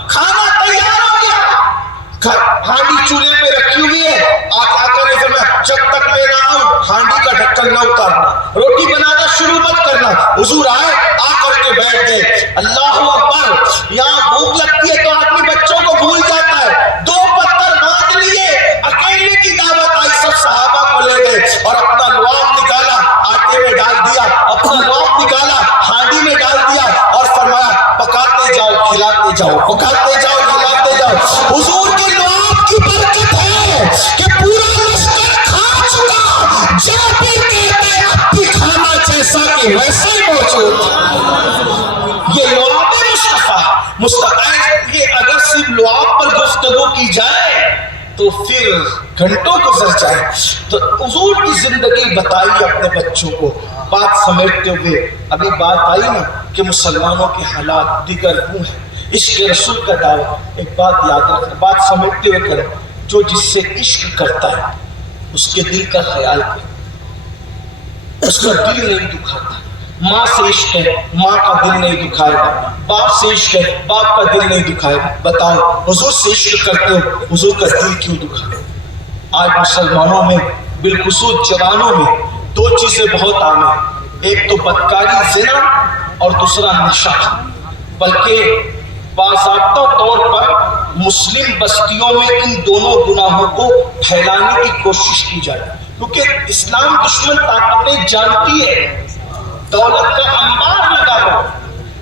کھانا تیار ہو گیا، ہانڈی چولہے پہ رکھی ہوئی ہے، آقا نے فرمایا جب تک میں نہ آؤں ہانڈی کا ڈھکن نہ اتارنا، روٹی بنانا شروع مت کرنا۔ حضور آئے، آ کر کے بیٹھ گئے، اللہ اکبر۔ یہاں بھوک لگتی ہے تو آدمی بچوں کو بھول جاتا ہے، 2 پتھر باندھ لیے، اکیلے کی دعوت آئی، سب صحابہ کو لے گئے، اور اپنا لعاب نکالا، آٹے میں ڈال دیا، اپنا لعاب نکالا، ہانڈی میں ڈال دیا، اور فرمایا پکاتے جاؤ کھلاتے جاؤ، پکاتے جاؤ کھلاتے جاؤ۔ حضور کے لعاب کی برکت ہے کہ پورا لشکر کھا چکا، جابر کہتے ہیں اب بھی کھانا جیسا کہ ویسا ہی موجود۔ یہ لعاب مصطفیٰ، یہ اگر صرف لعاب پر گفتگو کی جائے تو پھر گھنٹوں گزر جائے۔ تو حضور کی زندگی بتائیے اپنے بچوں کو، بات سمیٹتے ہوئے ابھی بات آئی نا کہ مسلمانوں کے حالات دیگر ہوں ہیں، عشق رسول کا دعویٰ. ایک بات یاد رکھنا، بات سمجھتے ہوئے کریں، جو جس سے عشق کرتا ہے اس کے دل کا خیال کرے، اس کا دل نہیں دکھاتا. ماں سے عشق ہے، ماں کا دل نہیں دکھائے گا. باپ سے عشق ہے، باپ کا دل نہیں دکھائے گا. بتاؤ حضور سے عشق کرتے ہو، حضور کا دل کیوں دکھائے؟ آج مسلمانوں میں بالخصوص جوانوں میں دو چیزیں بہت عام ہیں، ایک تو بدکاری زنا اور دوسرا نشہ. بلکہ باضابطہ طور پر مسلم بستیوں میں ان دونوں گناہوں کو پھیلانے کی کوشش کی جائے، کیونکہ اسلام دشمن طاقتیں جانتی ہے دولت کا انبار لگا ہو،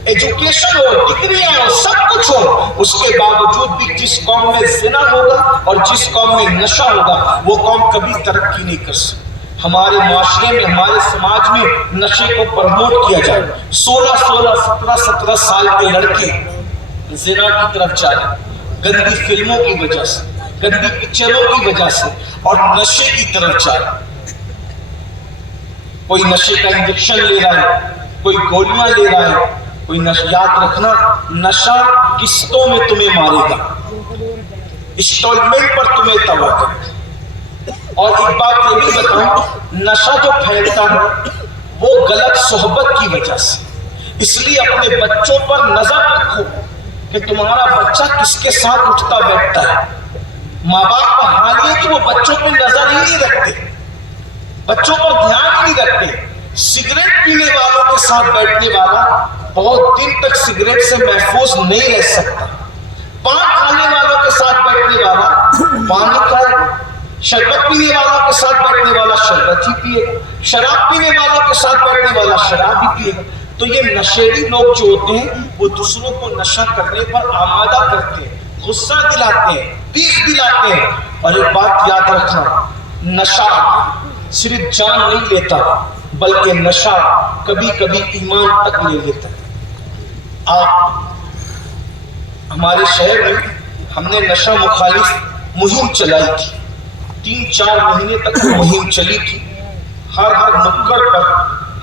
ایجوکیشن ہو، ڈگریاں ہو، سب کچھ ہو، اس کے باوجود بھی جس قوم میں زنا ہوگا اور جس قوم میں نشہ ہوگا وہ قوم کبھی ترقی نہیں کر سکتی. ہمارے معاشرے میں، ہمارے سماج میں نشے کو پروموٹ کیا جائے. 16 سال کے لڑکے زنا کی طرف جا رہے ہیں، گندی فلموں کی وجہ سے، گندی پکچروں کی وجہ سے، اور نشے کی طرف جا رہے ہیں. کوئی نشے کا انجیکشن لے رہا ہے، کوئی گولیاں لے رہا ہے، کوئی نشہ. یاد رکھنا، نشہ قسطوں میں تمہیں مارے گا، انسٹالمنٹ پر تمہیں تباہ کرے گا. اور ایک بات یہ بھی بتاؤں، نشہ جو پھیلتا ہے وہ غلط صحبت کی وجہ سے. اس لیے اپنے بچوں پر نظر رکھو کہ تمہارا بچہ کس کے ساتھ اٹھتا بیٹھتا ہے. ماں باپ کا حال یہ کہ وہ بچوں پہ نظر ہی نہیں رکھتے، بچوں پر دھیان ہی نہیں رکھتے. سگریٹ پینے والوں کے ساتھ بیٹھنے والا بہت دن تک سگریٹ سے محفوظ نہیں رہ سکتا. پان کھانے والوں کے ساتھ بیٹھنے والا پانی کھائے، شربت پینے والوں کے ساتھ بیٹھنے والا شربت ہی پیے، شراب پینے والوں کے ساتھ بیٹھنے والا شراب ہی پیے. تو یہ نشیڑی لوگ جو ہوتے ہیں وہ دوسروں کو نشہ کرنے پر آمادہ کرتے ہیں، غصہ دلاتے ہیں، تیخ دلاتے ہیں. اور ایک بات یاد رکھنا، نشہ صرف جان نہیں لیتا بلکہ نشہ کبھی کبھی ایمان تک لے لیتا. آپ ہمارے شہر میں ہم نے نشہ مخالف مہم چلائی تھی، 3-4 مہینے تک وہ مہم چلی تھی. ہر نکڑ پر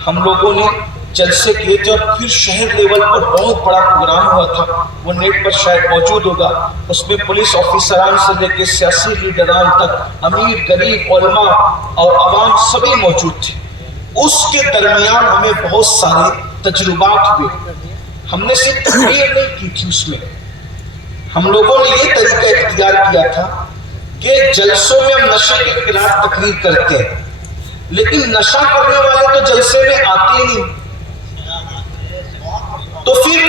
ہم لوگوں نے جلسے کیے تھے، اور پھر شہر لیول پر بہت بڑا پروگرام ہوا تھا، وہ نیٹ پر شاید موجود ہوگا. اس میں پولیس آفیسران سے لے کے سیاسی لیڈران تک، امیر غریب علماء اور عوام سبھی موجود تھے. اس کے درمیان ہمیں بہت سارے تجربات ہوئے. ہم نے صرف تقریر نہیں کی تھی، اس میں ہم لوگوں نے یہ طریقہ اختیار کیا تھا کہ جلسوں میں ہم نشے کے خلاف تقریر کرتے ہیں، لیکن نشہ کرنے والے تو جلسے میں آتے ہی نہیں. تو پھر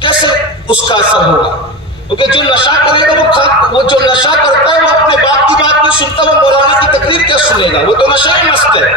کیسے اس کا اثر ہوگا؟ کیونکہ جو نشہ کرے گا وہ جو نشہ کرتا ہے وہ اپنے باپ کی بات نہیں سنتا، وہ مولانا کی تقریر کیا سنے گا؟ وہ تو نشے میں مست ہے.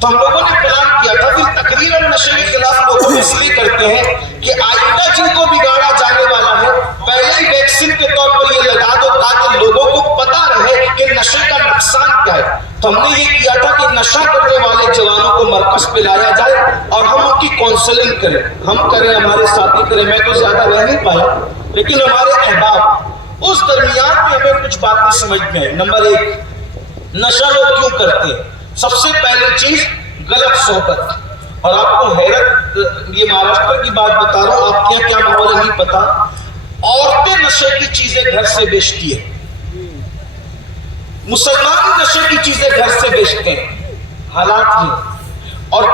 تو ہم لوگوں نے پلان کیا تھا پھر تقریر اور نشے کے خلاف لوگوں اس لیے کرتے ہیں کہ آئندہ جن کو بگاڑا جانے والا ہے پہلے ہی ویکسین کے طور پر یہ لگا دو تاکہ لوگوں کو پتا رہے کہ نشے کا نقصان کیا ہے. تو ہم نے یہ کیا تھا کہ نشہ کرنے والے جوانوں کو مرکز پہ لایا جائے اور ہم ان کی کونسلنگ کریں، ہم کریں، ہمارے ساتھی کریں. میں تو زیادہ رہ نہیں پایا، لیکن ہمارے احباب اس درمیان میں ہمیں کچھ باتیں سمجھ میں آئی. نمبر 1، نشہ لوگ کیوں کرتے ہیں؟ سب سے پہلی چیز غلط صحبت. اور آپ کو حیرت، یہ مہاراشٹر کی بات بتا رہا ہوں، آپ کے یہاں کیا ماحول ہے نہیں پتا، عورتیں نشے کی چیزیں گھر سے بیچتی ہیں، مسلمان نشے کی چیزیں گھر سے بیچتے ہیں. حالات ہیں. اور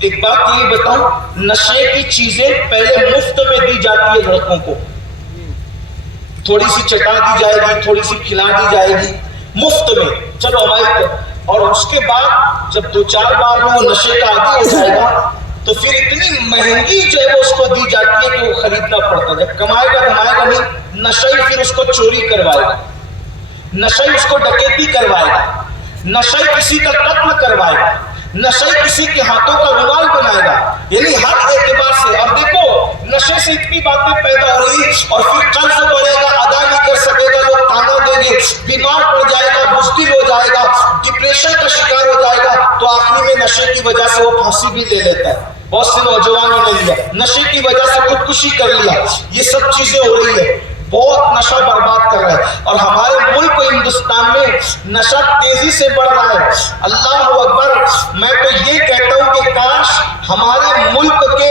ایک بات یہ بتاؤں، نشے کی چیزیں پہلے مفت میں دی جاتی ہے لڑکوں کو، تھوڑی سی چٹا دی جائے گی، تھوڑی سی کھلا دی جائے گی مفت میں، چلو ہماری. اور اس کے بعد جب 2-4 بار میں وہ نشے کا عادی ہو جائے گا تو پھر اتنی مہنگی جو ہے وہ اس کو دی جاتی ہے کہ وہ خریدنا پڑتا ہے. جب کمائے گا نہیں، نشہ ہی پھر اس کو چوری کروائے گا، نشہ ہی اس کو ڈکیتی کروائے گا، نشہ ہی کسی کا قتل کروائے گا، نشہ ہی کسی کے ہاتھوں کا رومال بنائے گا. یعنی ہر اعتبار سے. اور دیکھو نشے سے اتنی باتیں پیدا ہو رہی، اور پھر قرض بڑھے گا، ادا نہیں کر سکے گا، لوگ تانا دیں گے، بیمار پڑ جائے گا، بزدل ہو جائے گا، ڈپریشن کا شکار ہو جائے گا. تو آخری میں نشے کی وجہ سے وہ پھانسی بھی لے لیتا ہے. بہت سے نوجوانوں نے لیا، نشے کی وجہ سے خودکشی کر لیا. یہ سب چیزیں ہو رہی ہے. بہت نشہ برباد کر رہا ہے. اور ہمارے ملک ہندوستان میں نشہ تیزی سے بڑھ رہا ہے. اللہ اکبر. میں تو یہ کہتا ہوں کہ کاش ہمارے ملک کے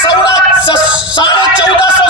1450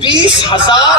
20,000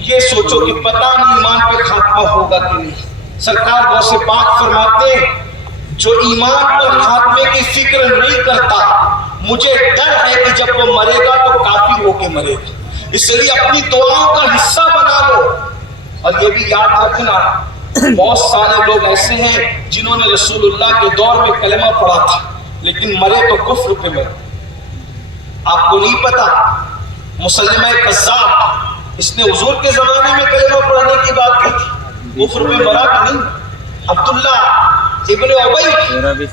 یہ سوچو کہ پتہ نہیں ایمان پہ خاتمہ ہوگا کہ نہیں۔ سرکار غوث پاک فرماتے ہیں جو ایمان پر خاتمے کی فکر نہیں کرتا مجھے ڈر ہے کہ جب وہ مرے گا تو کافر ہو کے مرے گا، اس لیے اپنی دعاؤں کا حصہ بنا لو۔ اور یہ بھی یاد رکھنا بہت سارے لوگ ایسے ہیں جنہوں نے رسول اللہ کے دور میں کلمہ پڑھا تھا لیکن مرے تو کفر پہ مرے۔ آپ کو نہیں پتا مسلمہ کذاب اس نے حضور کے زمانے میں کلمہ پڑھنے کی بات کی تھی، کفر پہ مرا کہ نہیں؟ عبداللہ ابن ابی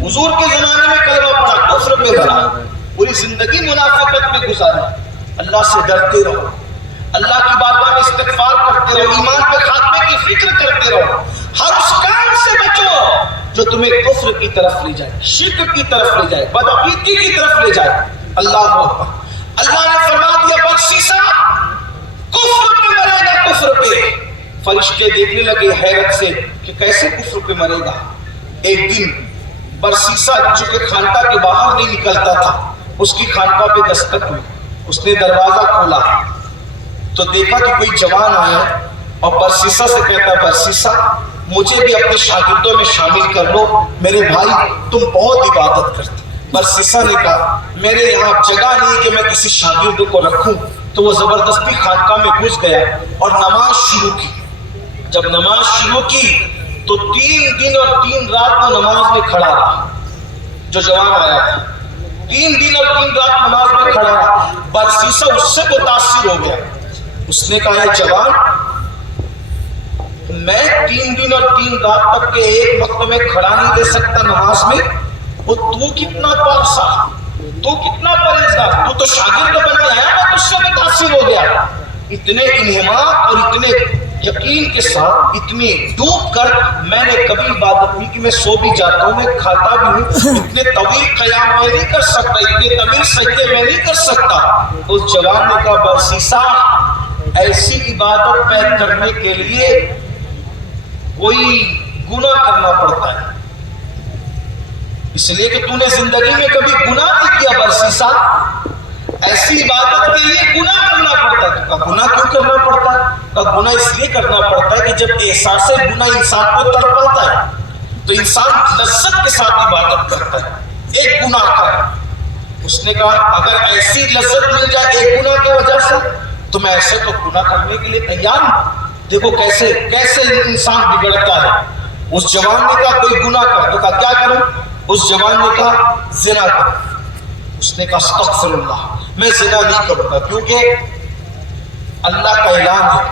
حضور کے زمانے میں کلمہ پڑھا، کفر پہ مرا، پوری زندگی منافقت میں گزارا۔ اللہ سے ڈرتے رہو، اللہ کی بارگاہ میں استغفار کرتے رہو، ایمان پہ خاتمے کی فکر کرتے رہو، ہر اس کام سے بچو جو تمہیں کفر کی طرف لے جائے، شرک کی طرف لے جائے، بدعقیدگی کی طرف لے جائے۔ اللہ اکبر۔ اللہ نے فرما دیا برسیسا کفر پہ مرے گا، کفر پہ۔ فرشتے دیکھنے لگے حیرت سے کہ کیسے کفر پہ مرے گا۔ ایک دن برسیسا چونکہ خانقاہ کے باہر نہیں نکلتا تھا، اس کی خانقاہ پہ دستک ہوئی، اس نے دروازہ کھولا تو دیکھا کہ کوئی جوان آیا اور برسیسا سے کہتا برسیسا مجھے بھی اپنے شاگردوں میں شامل کر لو، میرے بھائی تم بہت عبادت کرتے۔ برسیسا نے کہا میرے یہاں جگہ نہیں کہ میں کسی شاگرد کو رکھوں، تو وہ زبردستی خانقاہ میں گھس گیا اور نماز شروع کی۔ جب نماز شروع کی تو 3 دن اور 3 رات وہ نماز میں کھڑا رہا۔ جو جوان آیا تھا 3 دن اور 3 رات نماز میں کھڑا رہا۔ برسیسا اس سے متاثر ہو گیا، اس نے کہا اے جوان میں 3 دن اور 3 رات تک کے ایک وقت میں کھڑا نہیں دے سکتا نماز میں، وہ تو کتنا پارسا، تو کتنا پرہیزگار، تو تو شاگرد بن کے آیا، میں تجھ سے متاثر ہو گیا۔ اتنے انہماک اور اتنے یقین کے ساتھ اتنے ڈوب کر میں نے کبھی عبادت نہیں کہ میں سو بھی جاتا ہوں، میں کھاتا بھی ہوں، اتنے طویل قیام میں نہیں کر سکتا، اتنے طویل سجدے میں نہیں کر سکتا۔ اس جوان نے کہا برسیسا ایسی عبادت پہ کرنے کے لیے کوئی گناہ کرنا پڑتا ہے، اس لیے کہ تو نے زندگی میں کبھی گناہ نہیں کیا برسیسا، ایسی عبادت کے لیے گناہ کرنا پڑتا ہے۔ تو گناہ کیوں کرنا پڑتا ہے؟ تو گناہ اس لیے کرنا پڑتا ہے کہ جب احساس گناہ انسان کو تڑپاتا ہے تو انسان لذت کے ساتھ عبادت کرتا ہے ایک گناہ کا۔ اس نے کہا اگر ایسی لذت مل جائے ایک گناہ کی وجہ سے تو میں ایسے تو گناہ کرنے کے لیے تیار ہوں۔ دیکھو کیسے کیسے انسان بگڑتا ہے۔ اس جوان نے کہا کوئی گناہ کر، تو کہا کیا کروں؟ اس جوان نے کہا زنا کر۔ اس نے کہا استغفر اللہ، میں زنا نہیں کروں گا، کیونکہ اللہ کا اعلان ہے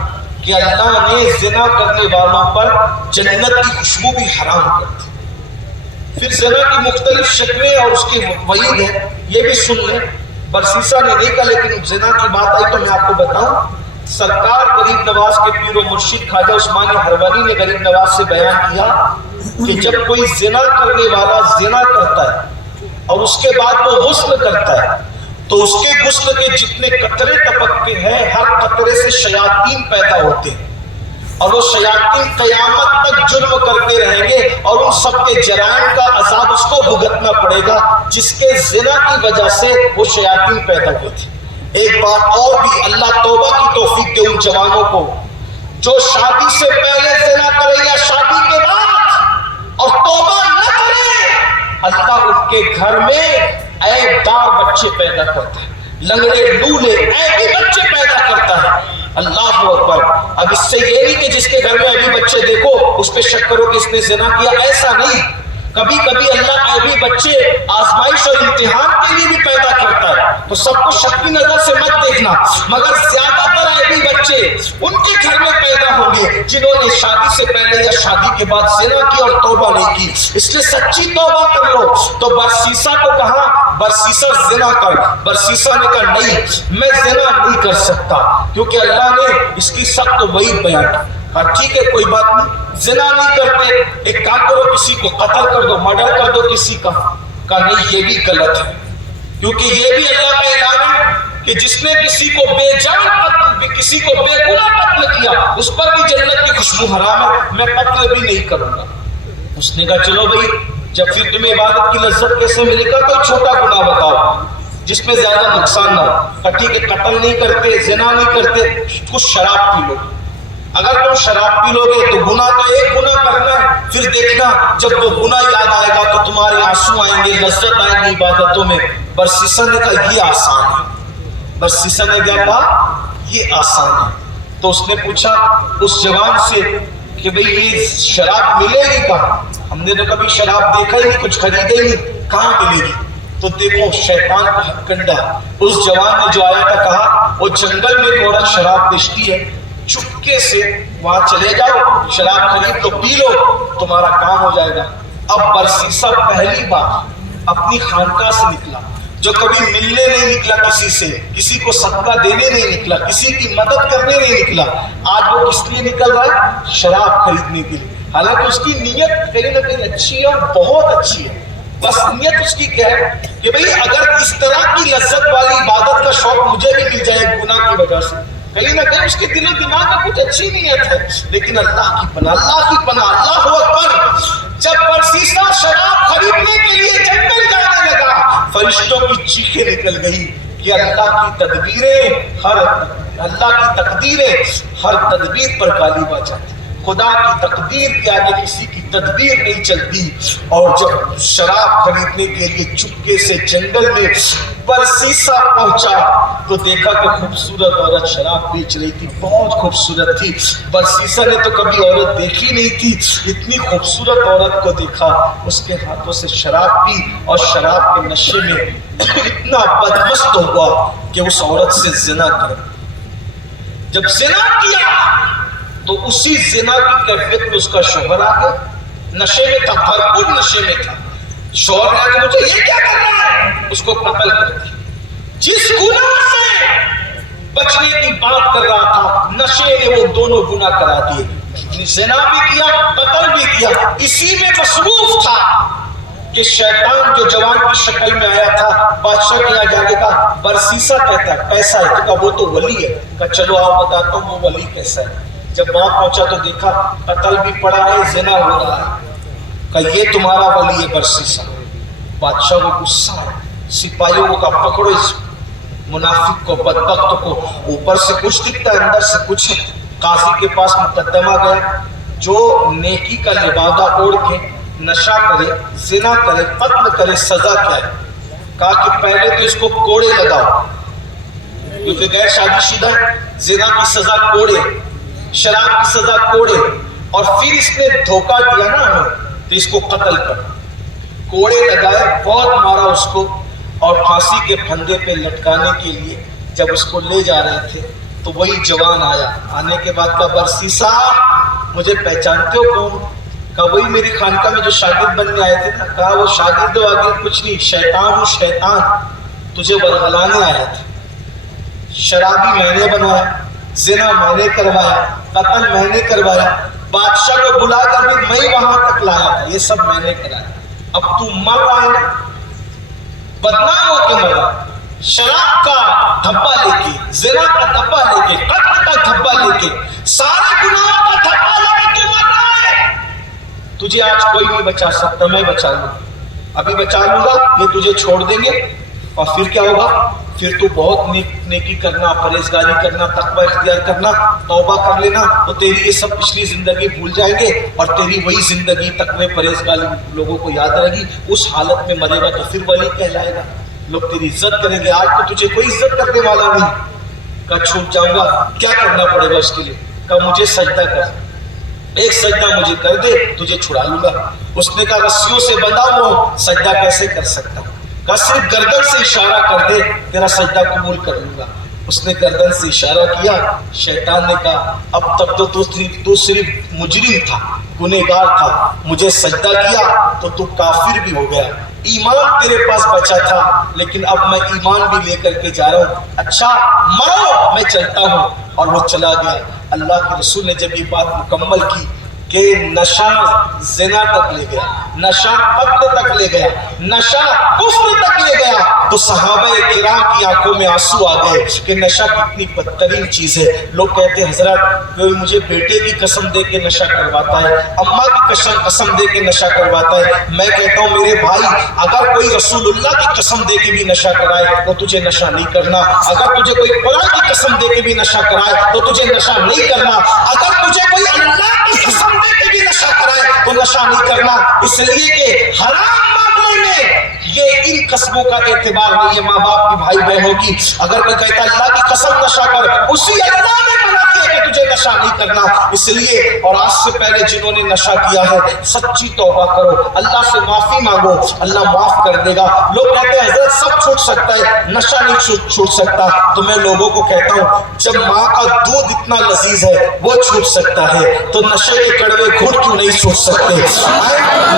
کہ اللہ نے زنا کرنے والوں پر جنت کی خوشبو بھی حرام کر دی۔ پھر زنا کی مختلف شکلیں اور اس کے وعید ہیں، یہ بھی سن لیں۔ برسیسا نے دیکھا، لیکن زنا کی بات آئی تو میں آپ کو بتاؤں، سرکار غریب نواز کے پیر و مرشد خواجہ عثمانی ہروانی نے غریب نواز سے بیان کیا کہ جب کوئی زنا کرنے والا زنا کرتا ہے اور اس کے بعد وہ غسل کرتا ہے تو اس کے غسل کے جتنے قطرے ٹپکتے ہیں ہر قطرے سے شیاطین پیدا ہوتے ہیں، اور وہ شیاطین قیامت تک جرم کرتے رہیں گے اور ان سب کے جرائم کا عذاب اس کو بھگتنا پڑے گا جس کے زنا کی وجہ سے وہ شیاطین پیدا ہوئے تھے۔ ایک بات اور بھی، اللہ توبہ کی توفیق دے ان جوانوں کو جو شادی سے پہلے زنا کرے یا شادی کے بعد اور توبہ نہ کرے، اللہ ان کے گھر میں عیب دار بچے پیدا کرتا ہے، لنگڑے لولے عیبی بچے پیدا کرتا ہے۔ اللہ اکبر۔ اب اس سے یہ نہیں کہ جس کے گھر میں عیبی بچے دیکھو اس پہ شک کرو کہ اس نے زنا کیا، ایسا نہیں۔ کبھی کبھی اللہ عیبی بچے آزمائش اور امتحان کے لیے بھی پیدا کرتا ہے، تو سب کو شک کی نظر سے مت دیکھنا، مگر زیادہ تر عیبی بچے ان کے گھر میں پیدا ہوں گے جنہوں نے شادی سے پہلے یا شادی کے بعد زنا کی اور توبہ نہیں کی، اس لیے سچی توبہ کر لو۔ تو برسیسا کو کہا برسیسا زنا کر، برسیسا نے کہا نہیں میں زنا نہیں کر سکتا، کیونکہ اللہ نے اس کی سخت وعید بیان کی۔ ٹھیک ہے کوئی بات نہیں، زنا نہیں کرتے، ایک کام کرو کسی کو قتل کر دو، مرڈر کر دو کسی کا۔ کہا نہیں یہ بھی غلط ہے، کیونکہ یہ بھی اللہ کا اعلان ہے کہ جس نے کسی کو بے جان قتل، کسی کو بے گناہ قتل کیا اس پر بھی جنت کی خوشبو حرام ہے، میں قتل بھی نہیں کروں گا۔ اس نے کہا چلو بھائی جب پھر تمہیں عبادت کی لذت کیسے ملے گا، کوئی چھوٹا گناہ بتاؤ۔ جس میں زیادہ نقصان نہ ہو. ٹھیک ہے قتل نہیں کرتے, زنا نہیں کرتے, کچھ شراب پی لو. اگر تم شراب پی لو گے تو گناہ تو ایک گناہ کرنا ہے, پھر دیکھنا جب وہ گناہ یاد آئے گا تو تمہارے آنسو آئیں گے, لذت آئیں گی عبادتوں میں. برسیسا نے کہا یہ آسان ہے. برسیسا نے کیا کہا یہ آسان ہے. تو اس نے پوچھا اس جوان سے کہ بھئی یہ شراب ملے گی کہاں؟ ہم نے تو کبھی شراب دیکھا ہی نہیں, کچھ خریدے ہی نہیں, کہاں ملے گی؟ تو دیکھو شیطان کا ہتھ کنڈا. اس جوان نے جو آیا تھا کہا وہ جنگل میں ایک عورت شراب بیچتی ہے, چپکے سے وہاں چلے جاؤ, شراب خرید تو پی لو, تمہارا کام ہو جائے گا. اب برسیسا پہلی بار اپنی خانقاہ سے نکلا, جو کبھی ملنے نہیں نکلا کسی سے, کسی کو صدقہ دینے نہیں نکلا, کسی کی مدد کرنے نہیں نکلا. آج وہ کس لیے نکل رہا ہے؟ شراب خریدنے کے لیے. حالانکہ اس کی نیت کہیں نہ کہیں اچھی ہے اور بہت اچھی ہے. بس نیت اس کی کیا ہے کہ بھئی اگر اس طرح کی لذت والی عبادت کا شوق مجھے بھی مل جائے گناہ کی وجہ سے, کہیں نہ کہیں اس کے دل و دماغ میں کچھ اچھی نیت ہے. لیکن اللہ کی پناہ, اللہ کی پناہ, اللہ اکبر. جب برسیسا شراب خریدنے کے لیے جنگل جانے لگا, فرشتوں کی چیخیں نکل گئی کہ اللہ کی تدبیریں اللہ کی تقدیریں ہر تدبیر پر غالب آ جاتی. خدا کی تقدیر کے آگے کسی کی تدبیر نہیں چلتی. اور جب شراب خریدنے کے لیے چپکے سے جنگل میں برسیسا پہنچا تو دیکھا کہ خوبصورت عورت شراب بیچ رہی تھی, بہت خوبصورت تھی. برسیسا نے تو کبھی عورت دیکھی نہیں تھی, اتنی خوبصورت عورت کو دیکھا, اس کے ہاتھوں سے شراب پی اور شراب کے نشے میں اتنا بدمست ہوا کہ اس عورت سے زنا کر. جب زنا کیا تو اسی زنا کی کیفیت میں اس کا شوہر آ گیا, نشے میں تھا, بھرپور نشے میں تھا. شوہر نے آگے مجھے یہ کیا کرنا ہے, اس کو قتل کر دیا. جس گناہ سے بچنے کی بات کر رہا تھا, نشے نے وہ دونوں گناہ کرا دیے. زنا بھی کیا, قتل بھی کیا. اسی میں مصروف تھا کہ شیطان جو جوان کی شکل میں آیا تھا, بادشاہ کے یہاں جا کے کہا برسیسا کہتا ہے پیسہ ہے, کہا وہ تو ولی ہے. کہا چلو آپ بتاتا ہوں وہ ولی کیسا ہے. جب وہاں پہنچا تو دیکھا قتل بھی پڑا ہے, زنا ہو رہا ہے. کہا یہ تمہارا ولی ہے برسیسا. بادشاہ کو غصہ ہے, سپاہیوں کو کہا پکڑو اس منافق کو, بدبخت کو. اوپر سے کچھ دکھتا ہے, اندر سے کچھ. قاضی کے پاس مقدمہ گیا, جو نیکی کا لبادہ اوڑھ کے نشہ کرے, زنا کرے, قتل کرے, سزا کیا ہے؟ کہا کہ پہلے تو اس کو کوڑے لگاؤ, کیونکہ غیر شادی شدہ ہے, زنا کی سزا کوڑے, شراب کی سزا کوڑے, اور پھر اس نے دھوکہ دیا نا ہمیں تو اس کو قتل کر. کوڑے لگائے, بہت مارا اس کو, اور پھانسی کے پھندے پہ لٹکانے کے لیے جب اس کو لے جا رہے تھے تو وہی جوان آیا. آنے کے بعد کہا برسیسا مجھے پہچانتے ہو کون؟ کہا وہی میری خانقاہ میں جو شاگرد بننے آئے تھے نا. کہا وہ شاگرد آگے کچھ نہیں, شیطان ہوں شیطان, تجھے ورغلانے آیا تھا. شرابی میں نے بنایا, زنا میں نے کروایا, قتل میں نے کروایا, بادشاہ کو بلا کر بھی میں وہاں تک لایا تھا, یہ سب میں نے کرایا. اب تو مر رہا ہے نا, بدنام ہو کے مر رہا, شراب کا دھبا لے کے, زنا کا دھبا لے کے, قتل کا دھبا لے کے, سارے گناہوں کا دھبا لے کے تو مر رہا ہے. تجھے آج کوئی نہیں بچا سکتا, میں بچا لوں, ابھی بچا لوں گا, یہ تجھے چھوڑ دیں گے. اور پھر کیا ہوگا؟ پھر تو بہت نیکی کرنا, پرہیزگاری کرنا, تقوی اختیار کرنا, توبہ کر لینا, تو تیری یہ سب پچھلی زندگی بھول جائیں گے اور تیری وہی زندگی تقوی پرہیزگاری لوگوں کو یاد رہے گی. اس حالت میں مرے گا تو پھر ولی کہلائے گا, لوگ تیری عزت کریں گے. آج تو تجھے کوئی عزت کرنے والا نہیں. کہا چھوٹ جاؤں گا, کیا کرنا پڑے گا اس کے لیے؟ کہا مجھے سجدہ کر, ایک سجدہ مجھے کر دے, تجھے چھڑا لوں گا. اس نے کہا رسیوں سے بندھا ہوا سجدہ کیسے کر سکتا ہوں؟ کہا صرف گردن سے اشارہ کر دے, تیرا سجدہ قبول کر لوں گا. اس نے گردن سے اشارہ کیا. شیطان نے کہا اب تک تو صرف مجرم تھا, گنہگار تھا, مجھے سجدہ کیا تو تو کافر بھی ہو گیا. ایمان تیرے پاس بچا تھا, لیکن اب میں ایمان بھی لے کر کے جا رہا ہوں. اچھا مرو, میں چلتا ہوں. اور وہ چلا گیا. اللہ کے رسول نے جب یہ بات مکمل کی کہ نشہ زنا تک لے گیا، نشہ قتل تک لے گیا، نشہ کفر تک لے گیا، تو صحابہ کرام کی آنکھوں میں آنسو آ گئے کہ نشہ کتنی بدترین چیز ہے۔ لوگ کہتے ہیں حضرت کوئی مجھے بیٹے کی قسم دے کے نشہ کرواتا ہے، اماں کی قسم دے کے نشہ کرواتا ہے، میں کہتا ہوں میرے بھائی اگر کوئی رسول اللہ کی قسم دے کے بھی نشہ کرائے تو تجھے نشہ نہیں کرنا، اگر تجھے کوئی قرآن کی قسم دے کے بھی نشہ کرائے تو تجھے نشہ نہیں کرنا، اگر تجھے کوئی اللہ کی قسم دے کے بھی نشہ کرائے تو نشہ نہیں کرنا، اس لیے کہ حرام معاملے میں یہ ان قسموں کا اعتبار نہیں ہے ماں باپ کی بھائی بہنوں کی۔ اگر کوئی کہتا ہے اللہ کی قسم نشہ کر، اسی اللہ نے منع کیا کہ تجھے نشہ نہیں کرنا، اس لیے اور آج سے پہلے جنہوں نے نشہ کیا ہے سچی توبہ کرو، اللہ سے معافی مانگو، اللہ معاف کر دے گا۔ لوگ کہتے ہیں حضرت سب چھوٹ سکتا ہے، نشہ نہیں چھوٹ سکتا، تو میں لوگوں کو کہتا ہوں جب ماں کا دودھ اتنا لذیذ ہے وہ چھوٹ سکتا ہے تو نشے کے کڑوے گھوٹ کیوں نہیں چھوٹ سکتے؟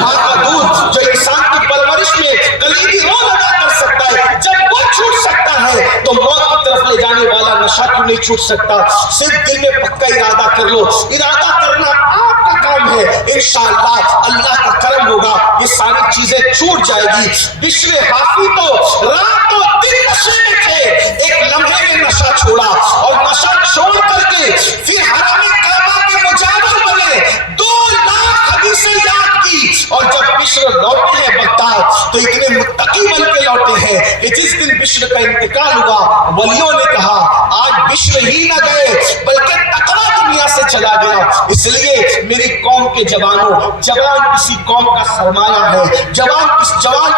ماں کا دودھ جو انسان کی پرورش میں کلیدی رول ادا کر سکتا ہے، جب وہ چھوٹ سکتا ہے تو موت کی طرف لے جانے والا نشہ کیوں نہیں چھوٹ سکتا؟ صرف دل میں پکا ارادہ کر لو، ارادہ کرنا آپ کا کام ہے، انشاءاللہ اللہ کا کرم ہوگا، یہ ساری چیزیں چھوٹ جائے گی۔ بشر حافی تو رات و دن نشے میں تھے، ایک لمحے میں نشہ چھوڑا اور نشہ چھوڑ کر کے پھر حرم کعبہ کے مجاور بنے، 2 لاکھ حدیثیں یاد کی، اور جب بشر لوٹے ہیں بغداد تو اتنے متقی بن کے لوٹے ہیں کہ جس دن بشر کا انتقال ہوا ولیوں نے کہا آج بشر ہی نہ گئے بلکہ تقویٰ دنیا سے چلا گیا۔ اس لیے میری قوم کے جوانوں، جوان کسی قوم کا سرمایہ ہے، جوان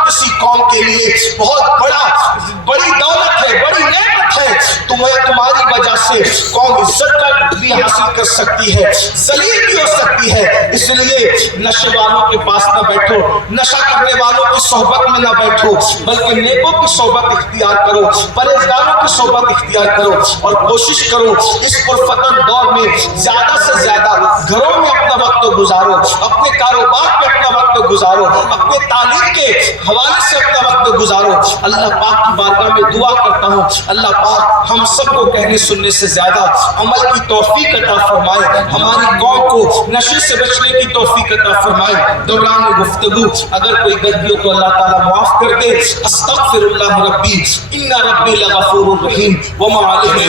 کسی قوم کے لیے بہت بڑی دولت ہے، بڑی نعمت ہے، تمہاری وجہ سے قوم عزت کا بھی حاصل کر سکتی ہے، ذلیل بھی ہو سکتی ہے۔ اس لیے نشے والوں کے پاس نہ بیٹھو، نشہ کرنے والوں کی صحبت میں نہ بیٹھو، بلکہ نیکوں کی صحبت اختیار کرو، پرہیزگاروں کی صحبت اختیار کرو، اور کوشش کرو اس پرفتن دور میں زیادہ سے زیادہ گھروں میں اپنا وقت گزارو، اپنے کاروبار پہ اپنا وقت گزارو، اپنے تعلیم کے حوالے سے اپنا وقت گزارو۔ اللہ پاک کی بارگاہ میں دعا کرتا ہوں اللہ پاک ہم سب کو کہنے سننے سے زیادہ عمل کی توفیق عطا فرمائے، ہماری قوم کو نشے سے بچنے کی توفیق عطا فرمائے۔ دوران گفتگو اگر کوئی غلطی ہو تو اللہ تعالیٰ معاف کر دے۔ استغفر اللہ ربی ان ربی لغفور رحیم وما علیہ